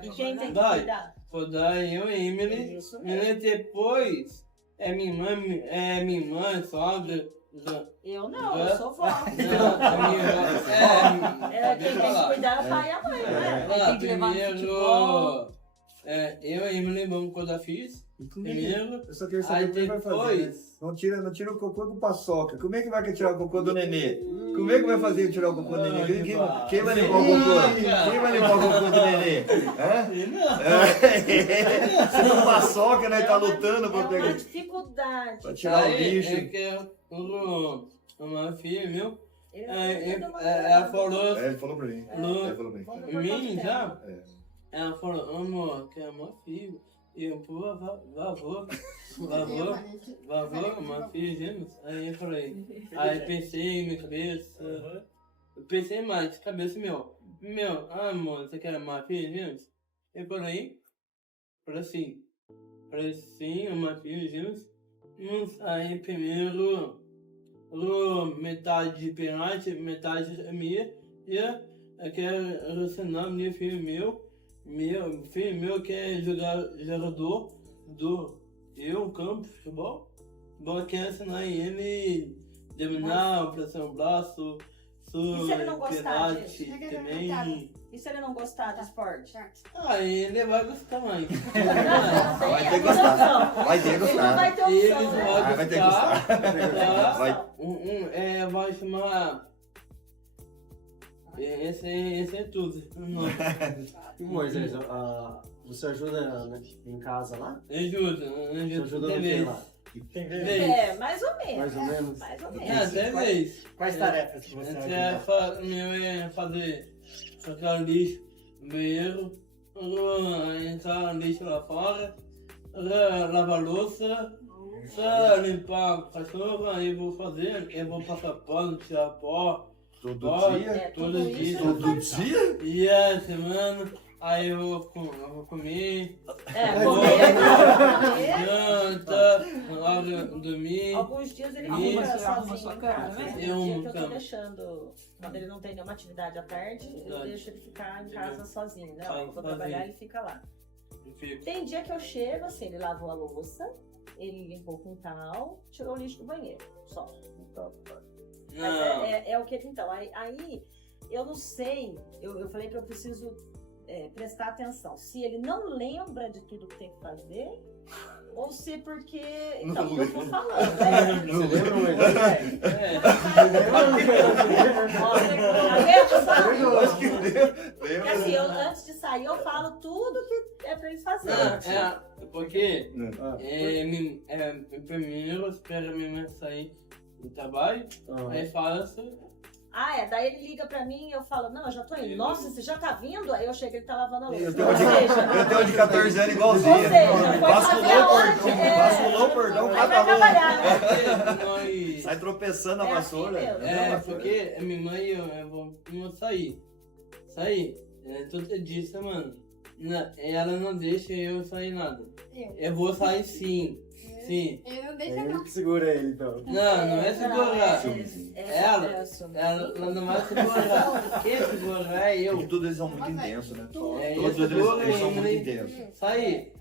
E quem tem que cuidar? Cuidar eu e Emily. E depois minha mãe, sogra. Eu não, eu sou vó. Quem tem que cuidar é o pai e a mãe, né? Tem que levar no futebol. Eu e Emily vamos cuidar filhos. Primeiro, eu só quero saber como é que vai fazer. Não tira o cocô do paçoca. Como é que vai tirar o cocô do nenê? Como é que vai fazer tirar o cocô do nenê? Quem vai limpar o cocô? Quem vai limpar o cocô do nenê? Se não paçoca, né? Tá lutando pra pegar. É uma dificuldade. Pra tirar o lixo. Eu quero uma filha, viu? Ela falou. Ele falou pra mim. Mim já? Ela falou, amor, quero uma filha. E eu, por favor, uma filha gêmeos. Aí eu falei, aí pensei na minha cabeça, eu pensei mais, cabeça meu, amor, você quer uma filha gêmeos? Eu falei assim, uma filha gêmeos. Aí primeiro, metade de penalti, metade minha, eu quero ensinar meu filho que é jogador do campo de futebol. Eu quero ensinar ele a dominar, pressão no braço, E se ele não gostar penalti disso? também. E se ele não gostar de esporte? Ele vai gostar mais. Vai ter que gostar. Vai ter que Ele não gostar. vai ter Ele opção, né? Vai ter que gostar. Vai. Vai chamar. Esse é tudo. E Moisés, você ajuda em casa lá? Ajuda Você ajuda no que TV. lá? Tem vezes. É, mais ou menos. Mais ou menos? Mais ou É, menos. TV. Quais tarefas que você ajuda? Fazer sacar lixo no banheiro, entrar lixo lá fora, lavar louça, limpar o cachorro, aí eu vou passar pano, tirar pó. Todo dia? É, Todo tudo dia. isso Todo dia? E a semana, aí eu vou comer, comer. janta, hora de dormir. Alguns dias ele Isso, fica arruma sozinho sua em cama, casa. né? Tem Eu dia arrumo que eu tô cama. deixando, quando ele não tem nenhuma atividade à tarde, eu Verdade. deixo ele ficar em casa sozinho, né? Sozinho. Eu vou trabalhar, ele fica lá. Eu fico. Tem dia que eu chego, assim, ele lavou a louça, ele limpou o quintal, tirou o lixo do banheiro, só. Mas Não. é o que então. Aí eu não sei, eu falei que eu preciso prestar atenção. Se ele não lembra de tudo que tem que fazer, ou se porque. Então, Não eu tô lembra. falando. Né? Você lembra, Moisés? Acho que Porque assim, antes de sair, eu falo tudo que é pra ele fazer. Porque Ah, primeiro espera a minha mãe sair do trabalho, aí faço. Daí ele liga pra mim e eu falo, não, eu já tô indo. Nossa, você já tá vindo? Aí eu chego e ele tá lavando a louça. Eu tenho Ou seja, uma de 14 anos igualzinho. Ou seja, foi fazer a hora de- Vasculou o portão, aí vai cata a trabalhar, né? Nós, Sai tropeçando a É vassoura. assim mesmo. porque a minha mãe eu vou sair. Todo dia semana. Ela não deixa eu sair nada. Eu vou sair sim. Sim. Ele não é deixa ele não. que segura ele, então. Não é segurar. Ela Ela não vai segurar. Quem segurar é eu. E tudo eles são muito intensos, né? Todos Isso, eles são muito né? intensos. Sair.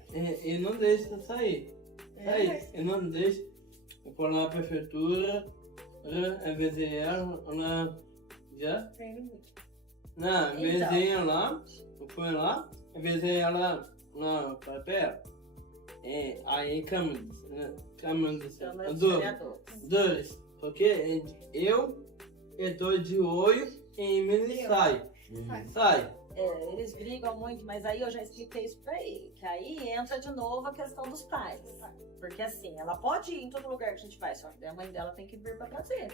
E não deixa eu sair. E não deixa. Eu vou lá na prefeitura, avisei ela, já? Não, avisei ela, eu fui lá, avisei ela na papel. Aí dores, porque eu tô de olho em mim sai. Eles brigam muito, mas aí eu já expliquei isso pra ele. Que aí entra de novo a questão dos pais. Porque assim, ela pode ir em todo lugar que a gente vai, só que a mãe dela tem que vir pra trazer.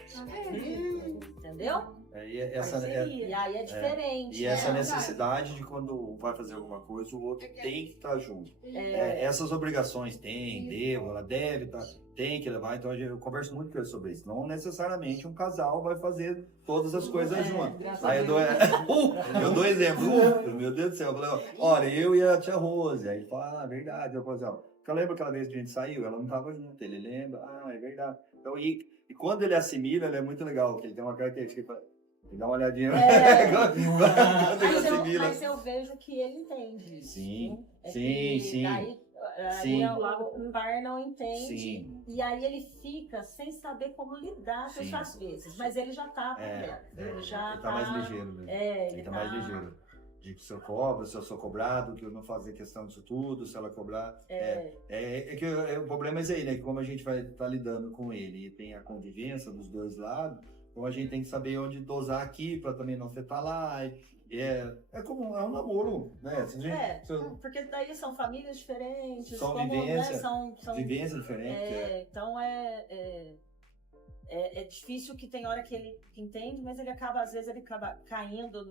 Entendeu? E essa, E aí é diferente. e essa né? necessidade de quando vai fazer alguma coisa, o outro tem que estar junto. Essas obrigações ela deve, tem que levar. Então eu converso muito com ele sobre isso. Não necessariamente um casal vai fazer todas as coisas junto. Aí eu dou exemplo. Meu Deus do céu. Eu falei, olha, eu e a tia Rose. Aí ele fala, verdade. Eu falo assim, ó, eu lembro aquela vez que a gente saiu, ela não estava junto. Ele lembra, é verdade. Então, e quando ele assimila, ele é muito legal, porque ele tem uma característica. Ele dá uma olhadinha. Quando ele assimila. Mas eu vejo que ele entende isso. Sim, É sim, que sim. Daí, Sim. o par não entende. Sim. E aí ele fica sem saber como lidar com isso Sim. às vezes. Mas ele já tá aprendendo. Ele já Ele tá mais ligeiro mesmo. Ele tá mais ligeiro. De que se eu cobro, se eu sou cobrado, que eu não fazer questão disso tudo, se ela cobrar. Que o problema é esse aí, né? Que como a gente vai estar lidando com ele e tem a convivência dos dois lados, então a gente tem que saber onde dosar aqui para também não afetar lá. É como um namoro, né? Porque daí são famílias diferentes, São como, vivência, né, são vivência diferente. Então é difícil que tem hora que ele entende, mas ele acaba, às vezes, ele acaba caindo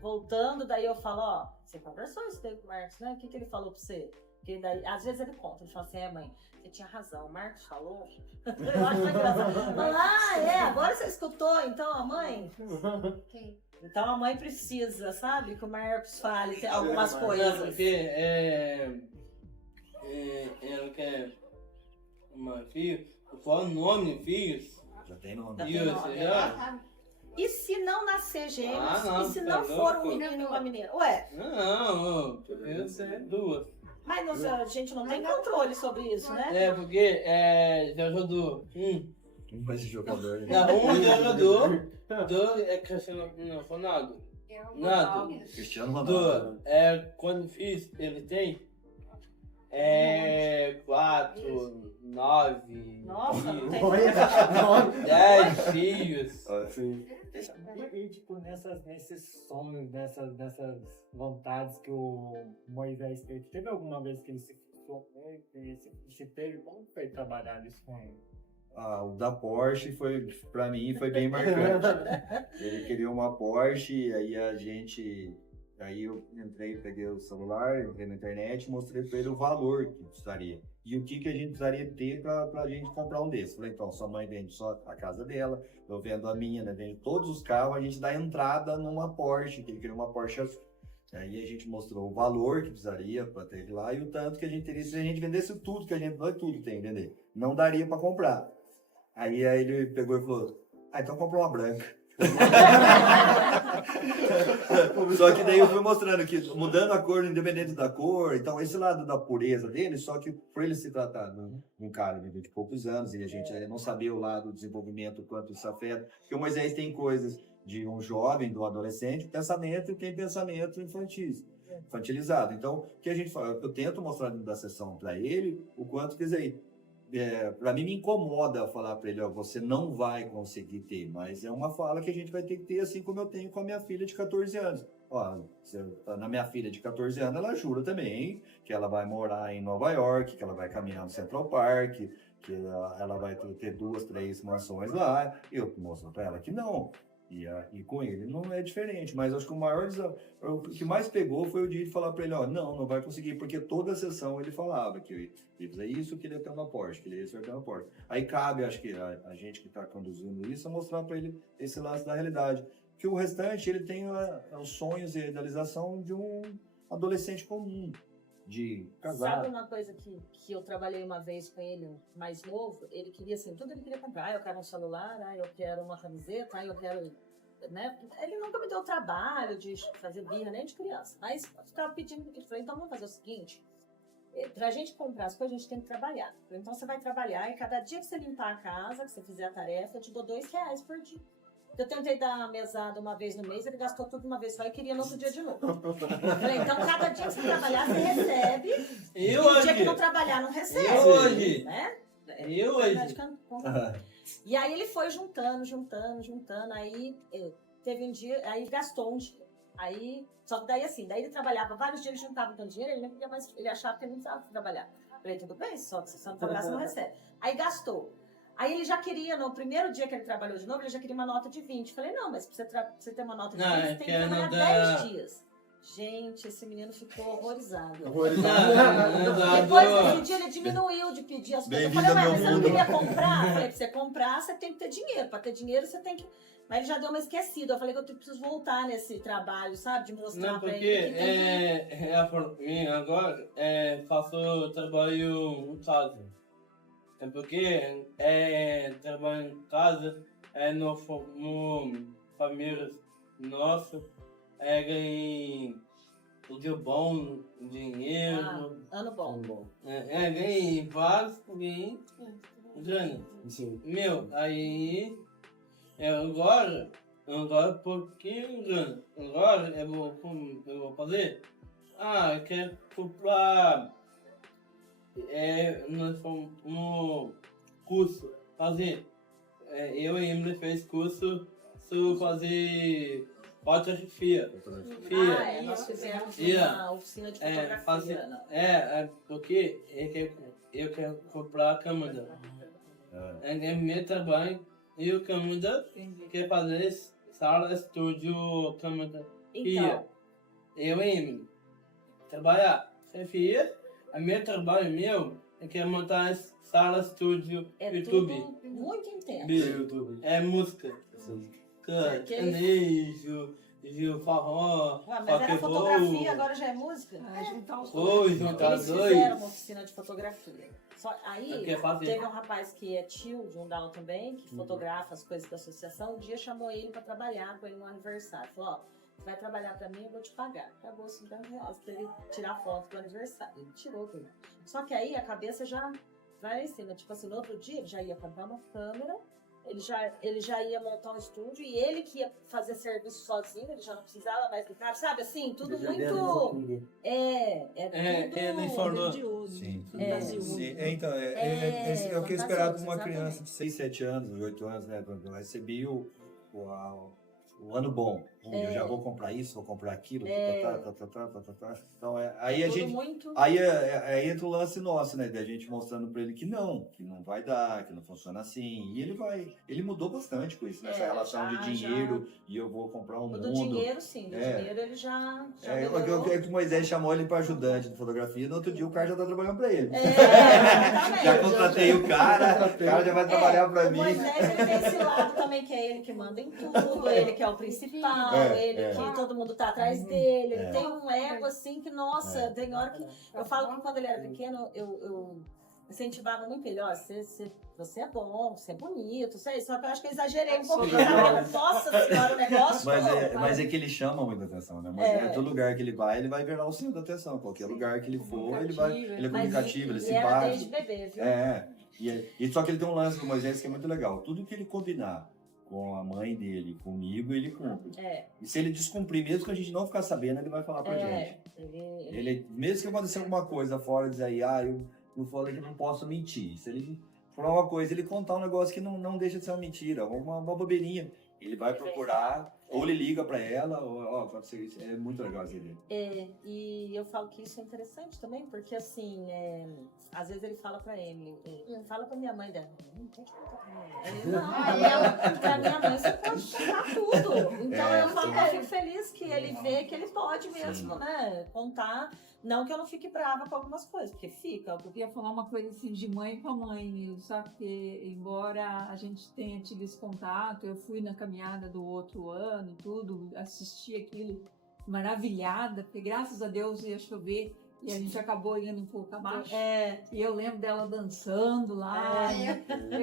voltando, daí eu falo, ó, você conversou isso daí com o Marcos, né? O que ele falou pra você? Porque daí, às vezes ele conta, ele fala assim, mãe, você tinha razão, o Marcos falou. Eu acho engraçado. Fala, agora você escutou, então, a mãe? Quem? Então a mãe precisa, sabe? Que o Marcos fale algumas Não, coisas. porque ela quer uma filha, eu falo nome, filhos. Já tem nome. Já tem Isso, nome, já. E se não nascer gêmeos? Ah, não, e se tá não for um louco? menino e uma menina? Ué, Não, eu sei duas. mas a gente não tem controle sobre isso, né? É, porque já jogou Mas jogador, né? não, jogador, dois é Cristiano Ronaldo. Nada. Cristiano Ronaldo. Dois, quando fiz, ele tem 4, 9, Nossa, não tem. Olha, 10 filhos. sim. E tipo, nesses sonhos, nessas vontades que o Moisés teve alguma vez que ele se frustrou muito e se teve, como foi trabalhar isso com ele? Ah, o da Porsche pra mim foi bem marcante. Ele queria uma Porsche, aí eu entrei, peguei o celular, entrei na internet e mostrei pra ele o valor que precisaria. E o que a gente precisaria ter pra gente comprar um desses. Falei, então, sua mãe vende só a casa dela, eu vendo a minha, né? Vende todos os carros, a gente dá entrada numa Porsche, que ele queria uma Porsche azul. Aí a gente mostrou o valor que precisaria para ter ele lá e o tanto que a gente teria se a gente vendesse tudo, que a gente não é tudo que tem que vender. Não daria para comprar. Aí ele pegou e falou, então compra uma branca. Só que daí eu fui mostrando que mudando a cor, independente da cor, então esse lado da pureza dele, só que por ele se tratar de um cara de 20 e poucos anos e a gente não sabia o lado do desenvolvimento, quanto isso afeta, porque o Moisés tem coisas de um jovem, do adolescente, pensamento e tem pensamento infantilizado. Então, o que a gente fala, eu tento mostrar dentro da sessão para ele o quanto, quer dizer, para mim me incomoda falar para ele, ó, você não vai conseguir ter, mas é uma fala que a gente vai ter que ter, assim como eu tenho com a minha filha de 14 anos. Ó, na minha filha de 14 anos, ela jura também que ela vai morar em Nova York, que ela vai caminhar no Central Park, que ela vai ter 2, 3 mansões lá. Eu mostro para ela que não. E com ele não é diferente, mas acho que o que mais pegou foi o dia de falar para ele, ó, não vai conseguir, porque toda a sessão ele falava que ele ia isso, que ele ia ter uma Porsche, que ele ia ter uma Porsche. Aí cabe, acho que a gente que está conduzindo isso, a mostrar para ele esse lance da realidade, que o restante ele tem os sonhos e a idealização de um adolescente comum, de casar. Sabe uma coisa que eu trabalhei uma vez com ele, mais novo? Ele queria assim, tudo ele queria comprar. Eu quero um celular, eu quero uma camiseta, eu quero, né? Ele nunca me deu trabalho de fazer birra, nem de criança. Mas eu ficava pedindo, eu falei, então vamos fazer o seguinte, pra gente comprar as coisas, a gente tem que trabalhar. Então você vai trabalhar e cada dia que você limpar a casa, que você fizer a tarefa, eu te dou R$2 por dia. Eu tentei dar uma mesada uma vez no mês, ele gastou tudo uma vez só e queria no outro dia de novo. Eu falei, então cada dia que você trabalhar, você recebe. E o hoje? dia que não trabalhar, não recebe. E hoje? Né? E hoje? E aí ele foi juntando. Aí teve um dia, aí gastou um dia. Aí, só que daí assim, daí ele trabalhava vários dias, ele juntava tanto dinheiro, ele não queria mais, ele achava que ele não precisava trabalhar. Eu falei, tudo bem, só que se você não trabalhar, você não recebe. Aí gastou. Aí ele já queria, no primeiro dia que ele trabalhou de novo, ele já queria uma nota de 20. Falei, não, mas pra você ter uma nota de 20, você tem que trabalhar 10 dias. Gente, esse menino ficou horrorizado. Depois desse dia ele diminuiu de pedir as coisas. Eu falei, mas você não queria comprar? Eu falei, pra você comprar, você tem que ter dinheiro. Pra ter dinheiro, você tem que... Mas ele já deu uma esquecida. Eu falei que eu preciso voltar nesse trabalho, sabe? De mostrar não, pra porque ele. agora faço trabalho em casa. É porque trabalho em casa, no família nossa, ganhei dia bom, dinheiro. Ano bom. Ganhei vários, ganhei grana. Sim. Meu, aí agora pouquinho grana. Agora eu vou fazer. Eu quero comprar. Nós fomos no curso fazer. Eu e Emily fez curso sobre fazer fotografia. Nós fizemos uma oficina de fotografia. Porque eu quero comprar a câmera. É meu trabalho e o câmera quer fazer sala, estúdio, câmera. Então. Eu e Emily trabalhar. Fia. O meu trabalho é que montar sala, estúdio, YouTube. Tudo muito intenso. Música. Sertanejo, de forró, Ué, mas era rock'n'roll. fotografia, agora já é música? É, juntar os Oi, juntar Eles os dois. fizeram uma oficina de fotografia. Aí Aqui é fácil. teve um rapaz que é tio de um Down também, que fotografa as coisas da associação. Um dia chamou ele para trabalhar com ele no aniversário. Falou, ó, você vai trabalhar para mim, eu vou te pagar. Pagou R$50 para ele tirar foto do aniversário. Ele tirou tudo. Só que aí a cabeça já vai em cima. Tipo assim, no outro dia ele já ia comprar uma câmera, ele já ia montar um estúdio e ele que ia fazer serviço sozinho, ele já não precisava mais do cara, sabe assim? Tudo Já muito... deram tudo. tudo ele falou. de uso. Sim. É. Sim. Então, É, é o que eu esperava de uma exatamente. criança de 6, 7 anos, 8 anos, né? Eu recebi o ano bom. Eu já vou comprar isso, vou comprar aquilo. Então, aí a Tudo gente. muito... Aí entra o lance nosso, né? Da gente mostrando pra ele que não vai dar, que não funciona assim. E ele mudou bastante com isso, nessa relação de dinheiro, e eu vou comprar um O mundo. do dinheiro, sim. Do É. dinheiro ele já O que o Moisés chamou ele para ajudante de fotografia, no outro dia o cara já tá trabalhando pra ele. exatamente. Já contratei o cara já vai trabalhar pra O mim. Moisés, ele tem esse lado também, que é ele que manda em tudo, ele que é o principal, que todo mundo tá atrás dele, ele tem um ego assim que, nossa, tem hora que... Eu falo que quando ele era pequeno, eu incentivava muito ele, ó, você é bom, você é bonito, só que eu acho que eu exagerei um pouquinho, sabe? Nossa senhora, o negócio... Mas é que ele chama muita atenção, né? Mas todo lugar que ele vai virar o centro da atenção. Qualquer lugar que ele for, ele é comunicativo, ele é Mas era desde simpático. bebê, viu? E só que ele tem um lance do Moisés que é muito legal. Tudo que ele combinar com a mãe dele, comigo, ele cumpre. E se ele descumprir, mesmo que a gente não ficar sabendo, ele vai falar pra gente. Mesmo que aconteça alguma coisa fora, dizer aí, eu falei que não posso mentir. Se ele falar uma coisa, ele contar um negócio que não deixa de ser uma mentira, uma bobeirinha, ele vai procurar, ou ele liga pra ela, ou aconteceu isso. É muito legal essa ideia. E eu falo que isso é interessante também, porque assim, às vezes ele fala pra Emily, fala pra minha mãe dela, não pode contar pra minha mãe. Ele, não, pra minha mãe você pode contar tudo. Então eu falo que eu fico feliz que ele vê que ele pode mesmo, né, contar. Não que eu não fique brava com algumas coisas, porque fica. Eu queria falar uma coisa assim de mãe pra mãe, sabe? Porque embora a gente tenha tido esse contato, eu fui na caminhada do outro ano, tudo, assisti aquilo maravilhada, porque graças a Deus ia chover e a gente acabou indo um pouco abaixo. E eu lembro dela dançando lá.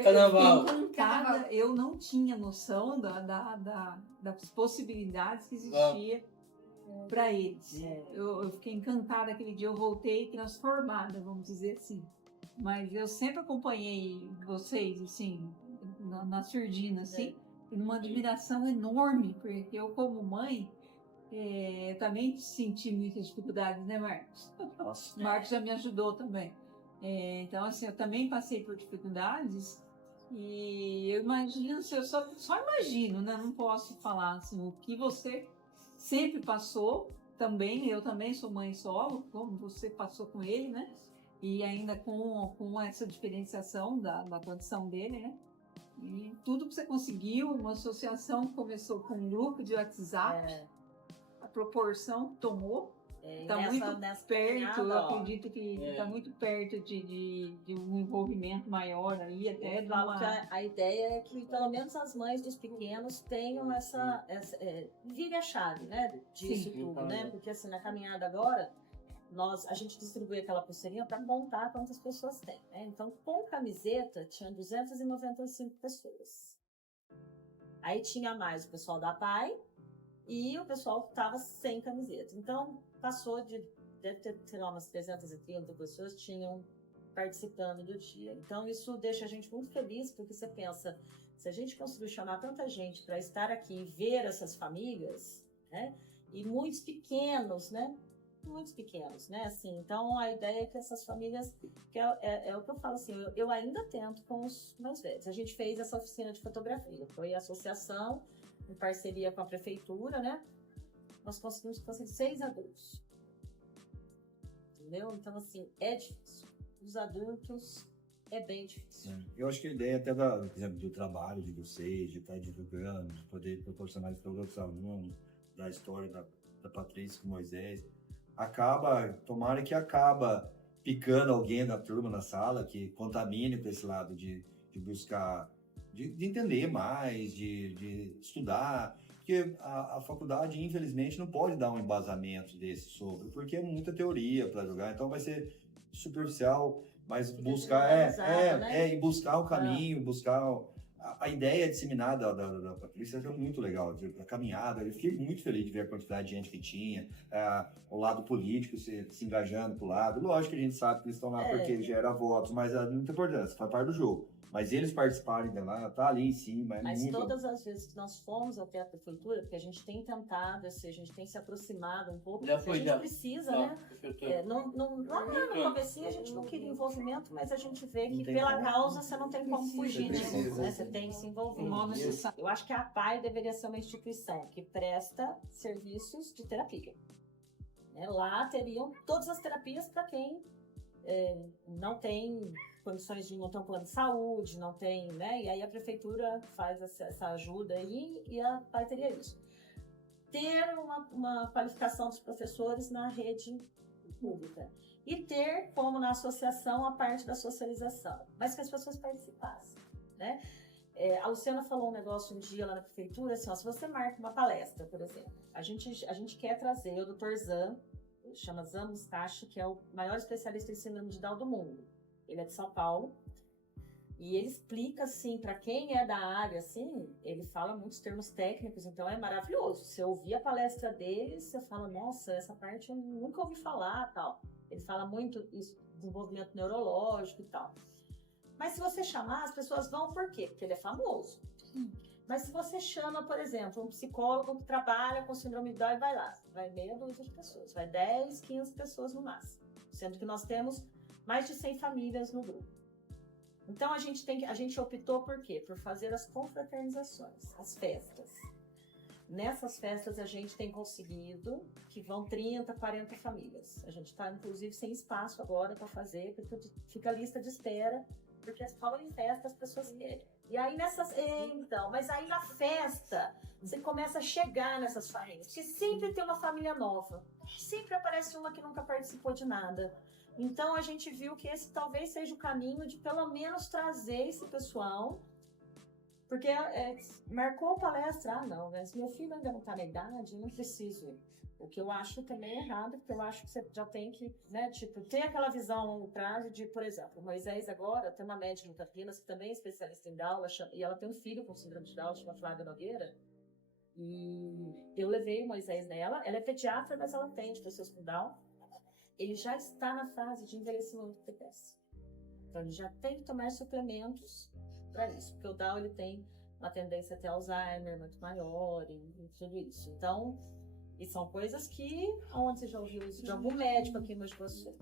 Carnaval. Eu fiquei encantada, eu não tinha noção das possibilidades que existia para eles. Eu fiquei encantada aquele dia, eu voltei transformada, vamos dizer assim. Mas eu sempre acompanhei vocês, assim, na surdina, assim, numa admiração enorme, porque eu, como mãe, também senti muitas dificuldades, né, Marcos? Nossa. Marcos já me ajudou também. Então, assim, eu também passei por dificuldades e eu imagino, eu só imagino, né? Não posso falar assim, o que você sempre passou também, eu também sou mãe solo, como você passou com ele, né? E ainda com essa diferenciação da condição dele, né? E tudo que você conseguiu, uma associação que começou com um grupo de WhatsApp, a proporção que tomou, está muito perto, eu acredito que está muito perto de um envolvimento maior aí, até Eu falo que a ideia é que pelo menos as mães dos pequenos tenham essa vire a chave, né, disso tudo, né, porque assim, na caminhada agora, a gente distribui aquela pulseirinha para contar quantas pessoas tem, né, então com camiseta tinha 295 pessoas, aí tinha mais o pessoal da PAI e o pessoal que estava sem camiseta, então passou deve ter, sei lá, umas 330 pessoas tinham participando do dia. Então isso deixa a gente muito feliz, porque você pensa, se a gente conseguiu chamar tanta gente para estar aqui e ver essas famílias, né? E muitos pequenos, né? Assim, então a ideia é que essas famílias, que é o que eu falo assim, eu ainda tento com os meus velhos. A gente fez essa oficina de fotografia, foi a associação, em parceria com a prefeitura, né? Nós conseguimos fazer 6 adultos. Entendeu? Então, assim, é difícil. Os adultos é bem difícil. Eu acho que a ideia até, por exemplo, do trabalho de vocês, de estar divulgando, de poder proporcionar isso para os outros alunos, da história da Patrícia com Moisés, tomara que acaba picando alguém da turma na sala que contamine para esse lado de buscar, de entender mais, de estudar, porque a faculdade, infelizmente, não pode dar um embasamento desse sobre, porque é muita teoria para jogar, então vai ser superficial, mas buscar e buscar o caminho, buscar a ideia disseminada da Patrícia é muito legal, a caminhada. Eu fiquei muito feliz de ver a quantidade de gente que tinha, o lado político se engajando pro lado. Lógico que a gente sabe que eles estão lá porque gera votos, mas é muita importância, faz parte do jogo. Mas eles participarem de lá, tá ali em cima. Mas muito... todas as vezes que nós fomos até a prefeitura, porque a gente tem tentado, assim, a gente tem se aproximado um pouco, porque a gente precisa, né? Lá no comecinho a gente não queria envolvimento, mas a gente vê que pela causa você não tem como fugir disso, né? Você tem que se envolver. Eu acho que a APAE deveria ser uma instituição que presta serviços de terapia. Né? Lá teriam todas as terapias para quem não tem condições de não ter um plano de saúde, não tem, né? E aí a prefeitura faz essa ajuda aí e a APAE teria isso. Ter uma qualificação dos professores na rede pública e ter, como na associação, a parte da socialização, mas que as pessoas participassem, né? A Luciana falou um negócio um dia lá na prefeitura, assim, ó, se você marca uma palestra, por exemplo, a gente quer trazer o Dr. Zan, chama Zan Mustache, que é o maior especialista em síndrome de Down do mundo. Ele é de São Paulo e ele explica, assim, para quem é da área, assim, ele fala muitos termos técnicos, então é maravilhoso. Você ouvir a palestra dele, você fala, nossa, essa parte eu nunca ouvi falar, tal. Ele fala muito isso, desenvolvimento neurológico e tal. Mas se você chamar, as pessoas vão por quê? Porque ele é famoso. Mas se você chama, por exemplo, um psicólogo que trabalha com síndrome de Down e vai lá, vai meia dúzia de pessoas, vai 10, 15 pessoas no máximo. Sendo que nós temos mais de 100 famílias no grupo. Então a gente optou por quê? Por fazer as confraternizações, as festas. Nessas festas a gente tem conseguido que vão 30, 40 famílias. A gente está, inclusive, sem espaço agora para fazer, porque fica a lista de espera, porque as falam em festa as pessoas querem. E aí mas aí na festa você começa a chegar nessas famílias, porque sempre tem uma família nova, sempre aparece uma que nunca participou de nada. Então a gente viu que esse talvez seja o caminho de pelo menos trazer esse pessoal, porque marcou a palestra, não, mas meu filho ainda não está na idade, eu não preciso ir. O que eu acho também errado, porque eu acho que você já tem que, né, tipo, ter aquela visão a longo prazo de, por exemplo, o Moisés agora tem uma médica em Campinas que também é especialista em Down, e ela tem um filho com síndrome de Down, chama Flávia Nogueira, e eu levei o Moisés nela, ela é pediatra, mas ela atende pessoas com Down, ele já está na fase de envelhecimento precoce. Então ele já tem que tomar suplementos para isso, porque o Down ele tem uma tendência a ter Alzheimer muito maior e tudo isso. Então, e são coisas que, onde você já ouviu isso de algum médico aqui em Mogi Guaçu?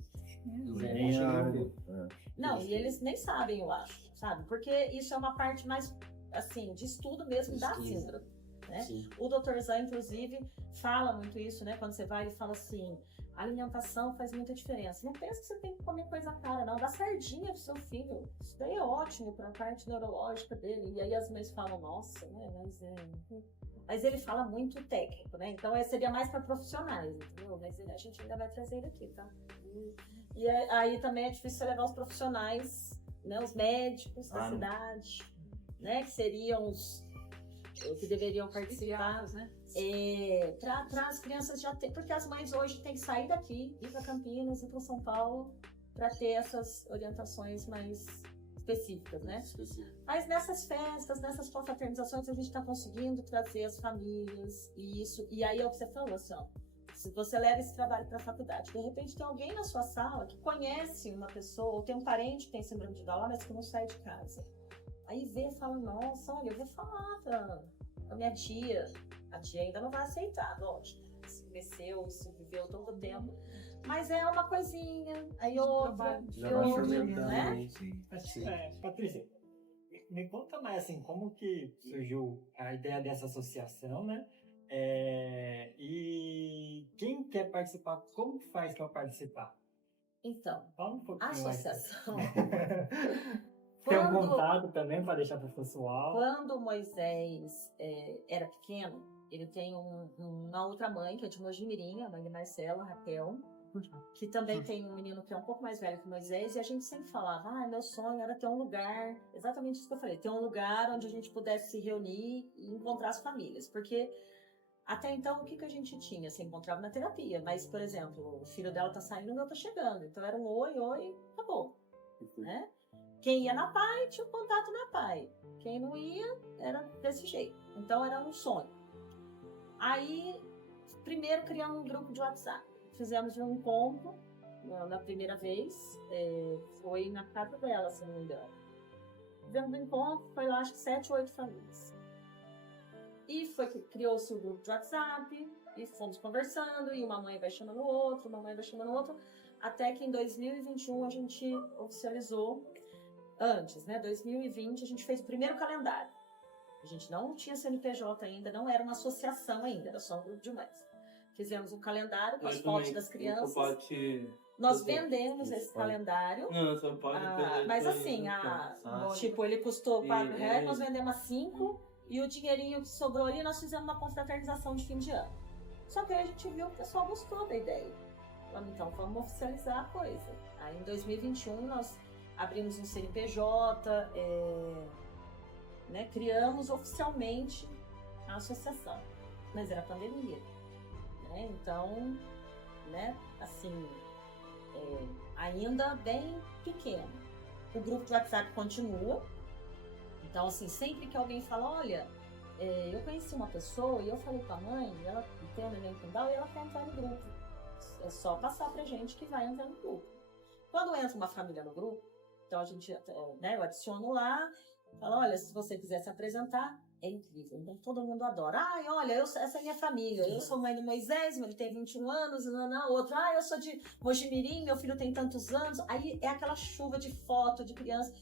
Não, e eles nem sabem, eu acho, sabe? Porque isso é uma parte mais, assim, de estudo mesmo da síndrome, né? O Dr. Zan, inclusive, fala muito isso, né? Quando você vai, ele fala assim, a alimentação faz muita diferença. Não pensa que você tem que comer coisa cara, não. Dá sardinha pro seu filho. Isso daí é ótimo para a parte neurológica dele. E aí as mães falam, nossa, né? Mas ele fala muito técnico, né? Então seria mais para profissionais, entendeu? Mas a gente ainda vai trazer ele aqui, tá? E aí também é difícil você levar os profissionais, né? Os médicos da cidade, né? Que seriam os que deveriam participar, né? Para as crianças já ter, porque as mães hoje têm que sair daqui, ir para Campinas, ir para São Paulo, para ter essas orientações mais específicas, né? Mas nessas festas, nessas confraternizações, a gente está conseguindo trazer as famílias e isso. E aí é o que você falou, assim, ó, se você leva esse trabalho para a faculdade, de repente tem alguém na sua sala que conhece uma pessoa, ou tem um parente que tem síndrome de Down, mas que não sai de casa. Aí vê e fala, nossa, olha, eu vou falar pra minha tia. A tia ainda não vai aceitar, lógico. Se cresceu, se viveu todo o tempo. Mas é uma coisinha, aí outra, né? Patrícia, me conta mais, assim, como que surgiu a ideia dessa associação, né? E quem quer participar, como que faz para participar? Então, fala um pouquinho a associação... Tem um contato também para deixar para o pessoal. Quando o Moisés era pequeno, ele tem uma outra mãe, que é de Mojimirim, a mãe de Marcela, Raquel, que também tem um menino que é um pouco mais velho que o Moisés, e a gente sempre falava, meu sonho era ter um lugar, exatamente isso que eu falei, ter um lugar onde a gente pudesse se reunir e encontrar as famílias, porque Até então, o que a gente tinha? Se encontrava na terapia, mas, por exemplo, o filho dela tá saindo, o meu tá chegando. Então era um oi, acabou, né? Quem ia na PAI tinha um contato na PAI. Quem não ia, era desse jeito. Então era um sonho. Aí, primeiro criamos um grupo de WhatsApp. Fizemos um encontro, na primeira vez, foi na casa dela, se não me engano. Fizemos um encontro, foi lá acho que 7 ou 8 famílias. E criou-se o grupo de WhatsApp, e fomos conversando, e uma mãe vai chamando o outro, uma mãe vai chamando o outro, até que em 2021 a gente oficializou, antes, né, 2020, a gente fez o primeiro calendário. A gente não tinha CNPJ ainda, não era uma associação ainda, era só um grupo de mães. Fizemos um calendário com as fotos das crianças. Nós vendemos esse calendário. Não, só pode mas assim, tipo, ele custou R$4, nós vendemos a 5, e o dinheirinho que sobrou ali, nós fizemos uma confraternização de fim de ano. Só que aí a gente viu que o pessoal gostou da ideia. Então, vamos oficializar a coisa. Aí, em 2021, nós abrimos um CNPJ, né, criamos oficialmente a associação. Mas era pandemia. Né? Então, né, assim, ainda bem pequeno. O grupo de WhatsApp continua. Então, assim, sempre que alguém fala, olha, eu conheci uma pessoa e eu falei com a mãe, ela tem um neném com Down e ela quer entrar no grupo. É só passar pra gente que vai entrar no grupo. Quando entra uma família no grupo, então a gente, né, eu adiciono lá, falo, olha, se você quiser se apresentar, é incrível. Então todo mundo adora. Ai, olha, essa é a minha família. Eu sou mãe do Moisés, ele tem 21 anos, outra. Eu sou de Mojimirim, meu filho tem tantos anos. Aí é aquela chuva de foto de criança.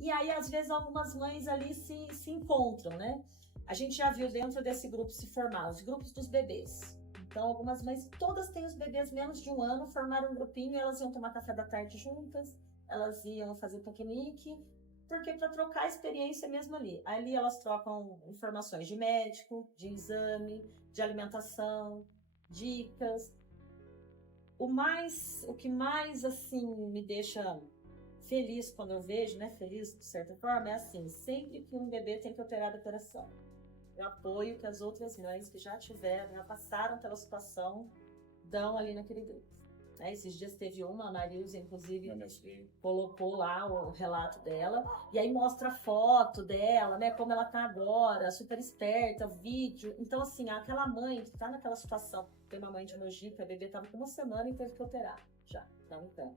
E aí, às vezes, algumas mães ali se encontram, né? A gente já viu dentro desse grupo se formar os grupos dos bebês. Então, algumas mães, todas têm os bebês menos de 1 ano, formaram um grupinho, elas iam tomar café da tarde juntas, elas iam fazer piquenique, porque para trocar a experiência mesmo ali. Ali elas trocam informações de médico, de exame, de alimentação, dicas. O que mais, assim, me deixa feliz quando eu vejo, né, feliz de certa forma, é assim, sempre que um bebê tem que operar da operação. Eu apoio que as outras mães que já tiveram, já passaram pela situação, dão ali naquele grupo. Né? Esses dias teve uma, a Marilza, inclusive, colocou lá o relato dela, e aí mostra a foto dela, né, como ela tá agora, super esperta, vídeo. Então, assim, aquela mãe que tá naquela situação, tem uma mãe de Mogi, a bebê tava com 1 semana e teve que operar, já, não então.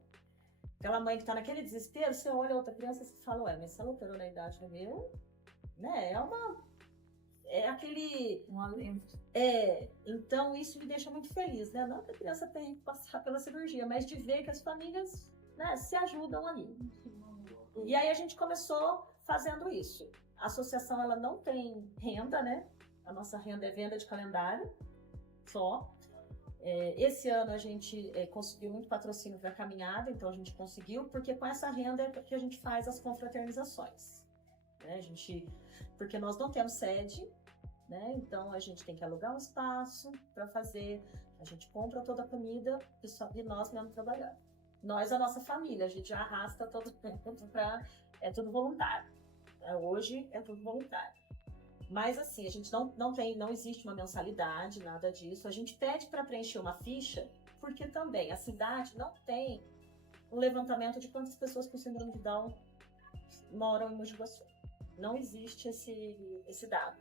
Aquela mãe que tá naquele desespero, você olha outra criança e fala, ué, mas se ela operou na idade do meu, né, é aquele... Um alento. Então isso me deixa muito feliz, né, não que a criança tenha que passar pela cirurgia, mas de ver que as famílias, né, se ajudam ali. E aí a gente começou fazendo isso. A associação, ela não tem renda, né, a nossa renda é venda de calendário, só. Esse ano a gente conseguiu muito patrocínio para a caminhada, então a gente conseguiu, porque com essa renda é que a gente faz as confraternizações. Né? Porque nós não temos sede, né? Então a gente tem que alugar um espaço para fazer, a gente compra toda a comida e nós mesmo trabalhamos. Nós, a nossa família, a gente já arrasta todo mundo é tudo voluntário. Hoje é tudo voluntário. Mas assim, a gente não existe uma mensalidade, nada disso. A gente pede para preencher uma ficha, porque também a cidade não tem um levantamento de quantas pessoas com síndrome de Down moram em Mogi Guaçu. Não existe esse dado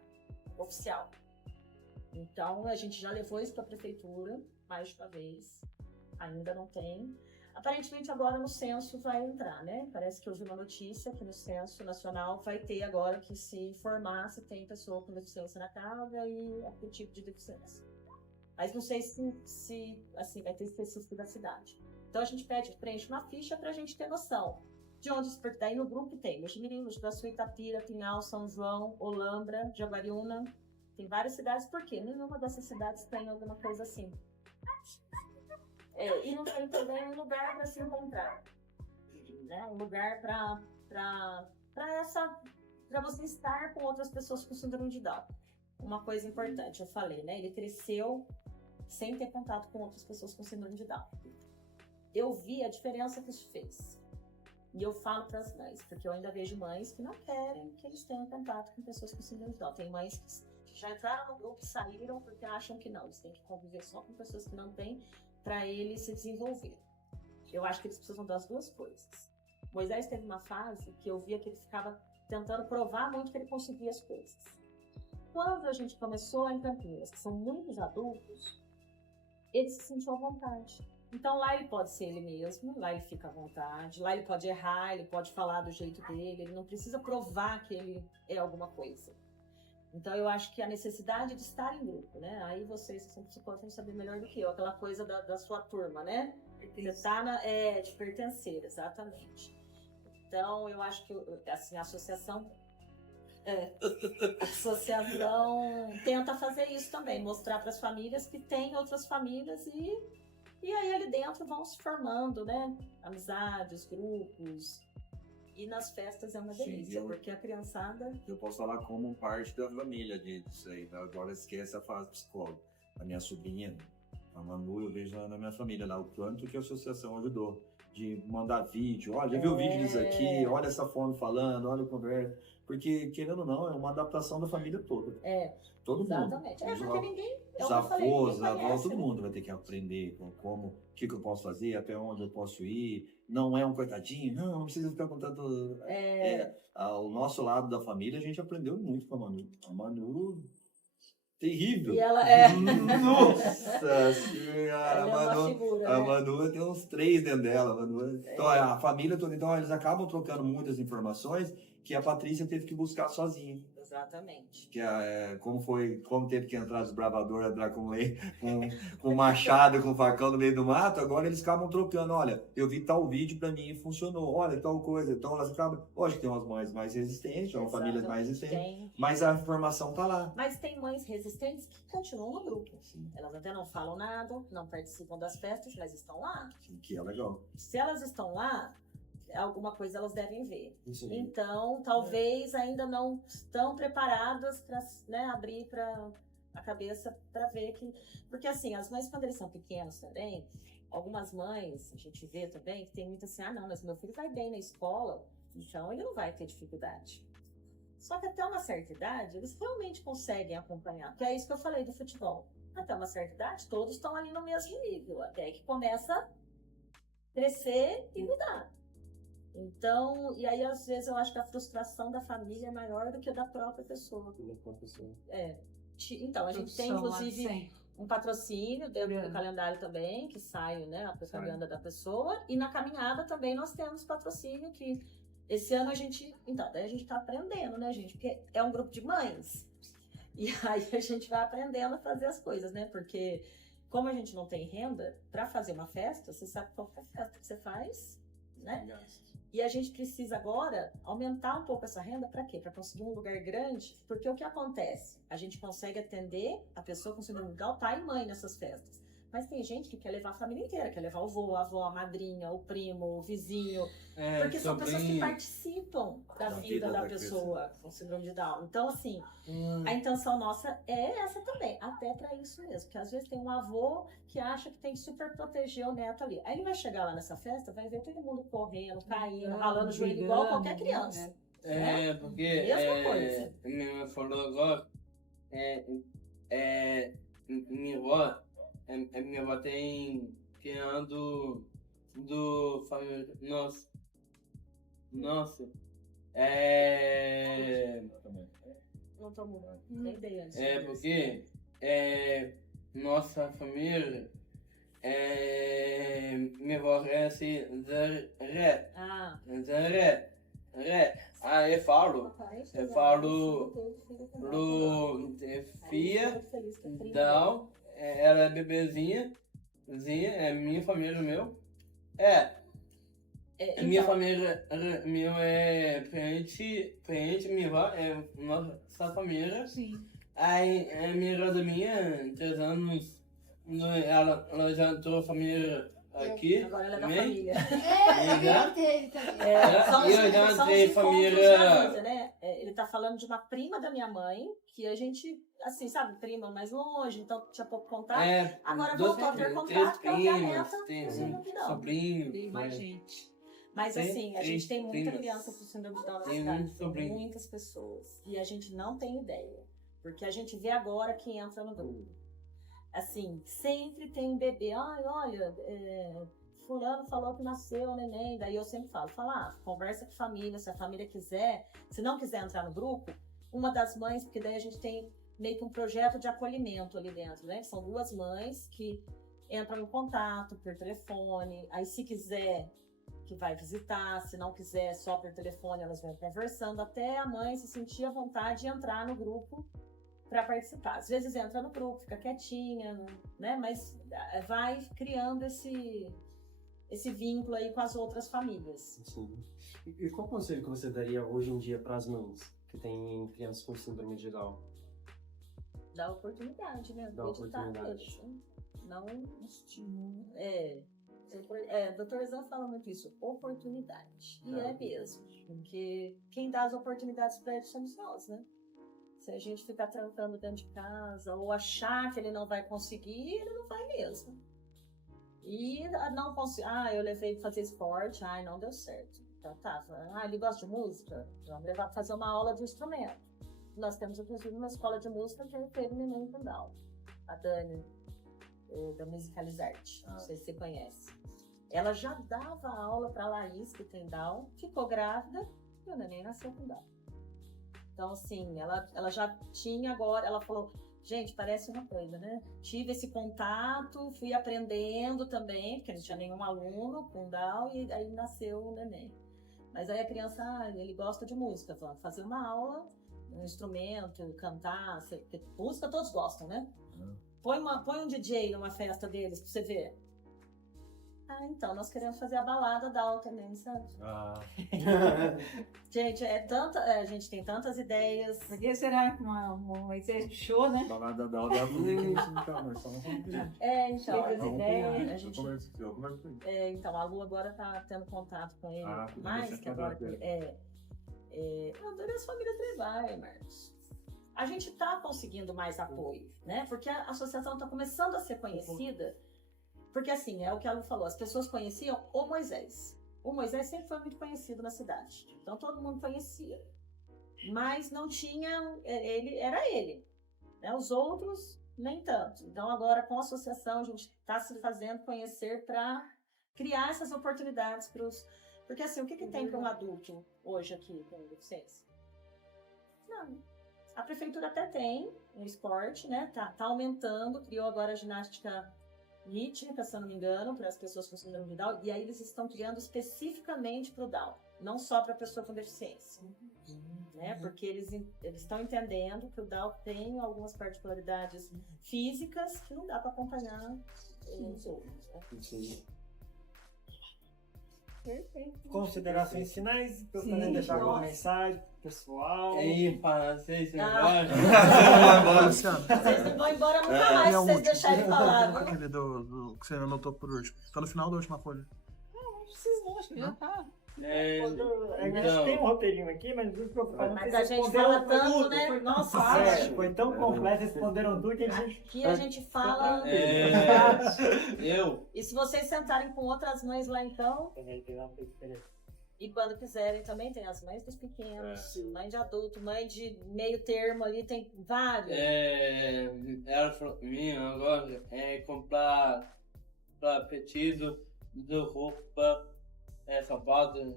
oficial. Então, a gente já levou isso para a prefeitura mais de uma vez. Ainda não tem. Aparentemente, agora no censo vai entrar, né? Parece que eu vi uma notícia que no censo nacional vai ter agora que se informar se tem pessoa com deficiência na casa e que tipo de deficiência. Mas não sei se assim, vai ter específico da cidade. Então, a gente preenche uma ficha para a gente ter noção de onde se... Daí no grupo tem Mojimirim, Mogi Guaçu, Itapira, Pinhal, São João, Olambra, Jaguariúna. Tem várias cidades, por quê? Nenhuma dessas cidades tem alguma coisa assim. E não tem também um lugar para se encontrar, né? Um lugar para você estar com outras pessoas com síndrome de Down. Uma coisa importante, eu falei, né? Ele cresceu sem ter contato com outras pessoas com síndrome de Down. Eu vi a diferença que isso fez. E eu falo para as mães, porque eu ainda vejo mães que não querem que eles tenham contato com pessoas com síndrome de Down. Tem mães que já entraram no grupo, saíram porque acham que não, eles têm que conviver só com pessoas que não têm para ele se desenvolver. Eu acho que eles precisam das duas coisas. Moisés teve uma fase que eu via que ele ficava tentando provar muito que ele conseguia as coisas. Quando a gente começou lá em Campinas, que são muitos adultos, ele se sentiu à vontade. Então lá ele pode ser ele mesmo, lá ele fica à vontade, lá ele pode errar, ele pode falar do jeito dele, ele não precisa provar que ele é alguma coisa. Então eu acho que a necessidade de estar em grupo, né? Aí vocês que são psicólogos vão saber melhor do que eu, aquela coisa da sua turma, né? Você tá de pertencer, exatamente. Então eu acho que assim, a associação tenta fazer isso também, mostrar para as famílias que tem outras famílias e aí ali dentro vão se formando, né? Amizades, grupos. E nas festas é uma delícia, porque a criançada... Eu posso falar como parte da família disso aí, tá? Agora esquece a fase psicóloga. A minha sobrinha, a Manu, eu vejo na minha família lá o quanto que a associação ajudou. De mandar vídeo, olha, já viu o vídeo disso aqui, olha essa fome falando, olha o conversa. Porque, querendo ou não, é uma adaptação da família toda. Todo mundo. Exatamente. Porque ninguém... Os avós, os avós, todo mundo vai ter que aprender como, o que eu posso fazer, até onde eu posso ir. Não é um coitadinho, não precisa ficar contando. Ao nosso lado da família, a gente aprendeu muito com a Manu. A Manu, terrível. E ela Nossa senhora, a Manu tem uns 3 dentro dela. Então, a família toda, então eles acabam trocando muitas informações que a Patrícia teve que buscar sozinha. Exatamente. Que como teve que entrar os bravadores com machado, com facão no meio do mato, agora eles acabam trocando. Olha, eu vi tal vídeo pra mim e funcionou. Olha, tal coisa. Então elas acabam. Lógico que tem umas mães mais resistentes, são famílias mais resistentes. Mas a informação tá lá. Mas tem mães resistentes que continuam no grupo. Sim. Elas até não falam nada, não participam das festas, mas estão lá. Sim, que é legal. Se elas estão lá, alguma coisa elas devem ver. Então, talvez ainda não estão preparadas para, né, abrir para a cabeça para ver que... Porque assim, as mães quando eles são pequenos também, algumas mães, a gente vê também, que tem muito assim, não, mas meu filho vai bem na escola, então ele não vai ter dificuldade. Só que até uma certa idade, eles realmente conseguem acompanhar. Que é isso que eu falei do futebol. Até uma certa idade, todos estão ali no mesmo nível, até que começa a crescer e mudar. Então, e aí às vezes eu acho que a frustração da família é maior do que a da própria pessoa. Então, a gente tem inclusive um patrocínio dentro do calendário também, que sai, né, a propaganda da pessoa, e na caminhada também nós temos patrocínio que esse ano daí a gente tá aprendendo, né, gente, porque é um grupo de mães, e aí a gente vai aprendendo a fazer as coisas, né, porque como a gente não tem renda, para fazer uma festa, você sabe qual é a festa que você faz, né? E a gente precisa agora aumentar um pouco essa renda para quê? Para conseguir um lugar grande, porque o que acontece? A gente consegue atender a pessoa com síndrome de Down, pai e mãe nessas festas. Mas tem gente que quer levar a família inteira, quer levar o vô, a avó, a madrinha, o primo, o vizinho. Porque são pessoas que participam da vida da pessoa com síndrome de Down. Então, assim, a intenção nossa é essa também, até para isso mesmo. Porque às vezes tem um avô que acha que tem que super proteger o neto ali. Aí ele vai chegar lá nessa festa, vai ver todo mundo correndo, caindo, ralando o joelho igual qualquer criança. Porque mesma coisa. Minha mãe falou agora, minha avó tem criando do família. Nossa. Não tô mudando, nem ideia antes. Porque nossa família, minha avó é assim, Zé. Aí eu falo filha, então, ela é bebezinha, é minha família, meu. Minha família, meu é parente, minha avó é nossa família. Sim. Aí, a minha irmã minha, 3 anos, ela já entrou a família aqui. Agora ela é da também. família. Eu tenho também. E eu já entrei família. Né? Ele tá falando de uma prima da minha mãe, que a gente, assim, sabe, prima mais longe, então tinha pouco contato. Agora voltou a ter contato, porque ela é a neta tem do síndrome de Down. sobrinho. Tem mais gente. Mas assim, a gente tem muita primas. criança com síndrome de Down na Tem cidade, muito sobrinho. muitas pessoas. E a gente não tem ideia. Porque a gente vê agora que entra no grupo. Assim, sempre tem bebê. Ai, olha, fulano falou que nasceu neném. Daí eu sempre falo, conversa com a família, se a família quiser. Se não quiser entrar no grupo, uma das mães, porque daí a gente tem meio que um projeto de acolhimento ali dentro, né? São 2 mães que entram em contato por telefone. Aí se quiser, que vai visitar. Se não quiser, só por telefone, elas vão conversando até a mãe se sentir à vontade de entrar no grupo para participar. Às vezes entra no grupo, fica quietinha, né? Mas vai criando esse vínculo aí com as outras famílias. Sim. E qual conselho que você daria hoje em dia para as mães que têm crianças com síndrome de Down? Dá oportunidade, né? Dá oportunidade. Não doutor Zan fala muito isso, oportunidade. E é mesmo, porque quem dá as oportunidades para eles somos nós, né? Se a gente ficar trancando dentro de casa ou achar que ele não vai conseguir, ele não vai mesmo. E não conseguir, eu levei para fazer esporte, não deu certo. Então ele gosta de música, vamos levar para fazer uma aula de instrumento. Nós temos, inclusive, uma escola de música que teve neném com Down. A Dani, da Musicalizarte, não sei se você conhece. Ela já dava aula para a Laís, que tem Down, ficou grávida e o neném nasceu com Down. Então, assim, ela já tinha agora, ela falou, gente, parece uma coisa, né? Tive esse contato, fui aprendendo também, porque não tinha nenhum aluno com Down, e aí nasceu o neném. Mas aí a criança, ele gosta de música, vamos fazer uma aula, um instrumento, cantar, música todos gostam, né? Põe um DJ numa festa deles pra você ver. Então, nós queremos fazer a balada Down também, sabe? Gente, a gente tem tantas ideias. Por que será que uma Moisés puxou, né? Balada Down dá pra fazer aqui nós estamos então, as ideias, a gente... Eu converso com ele. Então, a Lu agora tá tendo contato com ele, mais que agora... Eu adoro as famílias tribais, Marcos. A gente tá conseguindo mais apoio, né? Porque a associação tá começando a ser conhecida. Porque assim, é o que a Lu falou, as pessoas conheciam o Moisés. O Moisés sempre foi muito conhecido na cidade. Então todo mundo conhecia. Mas não tinha, era ele. Né? Os outros, nem tanto. Então agora com a associação a gente está se fazendo conhecer para criar essas oportunidades para os... Porque assim, o que tem para um adulto hoje aqui com deficiência? Não. A prefeitura até tem um esporte, né? Tá aumentando, criou agora a ginástica rítmica, se eu não me engano, para as pessoas com síndrome de Down, e aí eles estão criando especificamente para o Down, não só para a pessoa com deficiência, né? Porque eles estão entendendo que o Down tem algumas particularidades físicas que não dá para acompanhar os outros, né? Sim. Perfeito. Considerações finais, gostaria de deixar alguma mensagem pessoal. Para vocês Vocês não vão embora nunca mais se vocês deixarem falar, viu? Aquele do que você anotou por último. Tá no final da última folha. Não precisa, acho que já tá. A gente tem um roteirinho aqui, mas não se preocupe. Mas a gente fala tanto, né? Nossa, foi tão completo, responderam tudo que a gente... Aqui a gente fala... E se vocês sentarem com outras mães lá então... E quando quiserem também tem as mães dos pequenos, mãe de adulto, mãe de meio termo ali, tem vários. Ela falou pra mim agora, comprar pedido de roupa, sapato,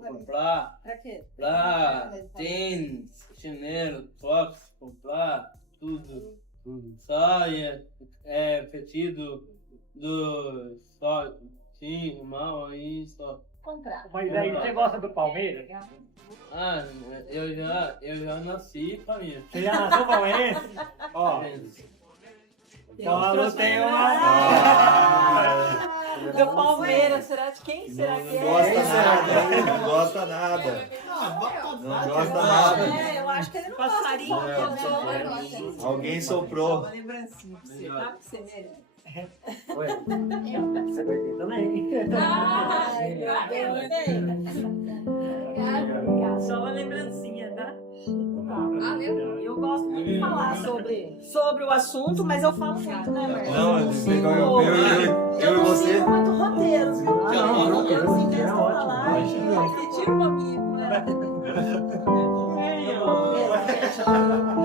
comprar. Pra quê? Pra tênis, chinelo, tops, comprar tudo. Saia, pedido do só, sim, irmão, aí só. Comprar. Mas aí, você gosta do Palmeiras? Eu já nasci palmeirense. Você já nasceu palmeirense? Ó. Então a Lu tem uma... Do Palmeiras, será de quem será que é? Não gosta nada. Não gosta nada. Eu acho que ele não Passarinho. Alguém soprou. Uma lembrancinha pra você, tá? Que você merece. Oi. Você vai ter também. Ai, meu Deus. Só uma lembrancinha, tá? Eu gosto muito de falar sobre o assunto, mas eu falo muito, né, Marcos? Não, eu e não você. sigo muito roteiro, viu? Eu invento falar e Pedir um pouquinho, né? mesmo, gente.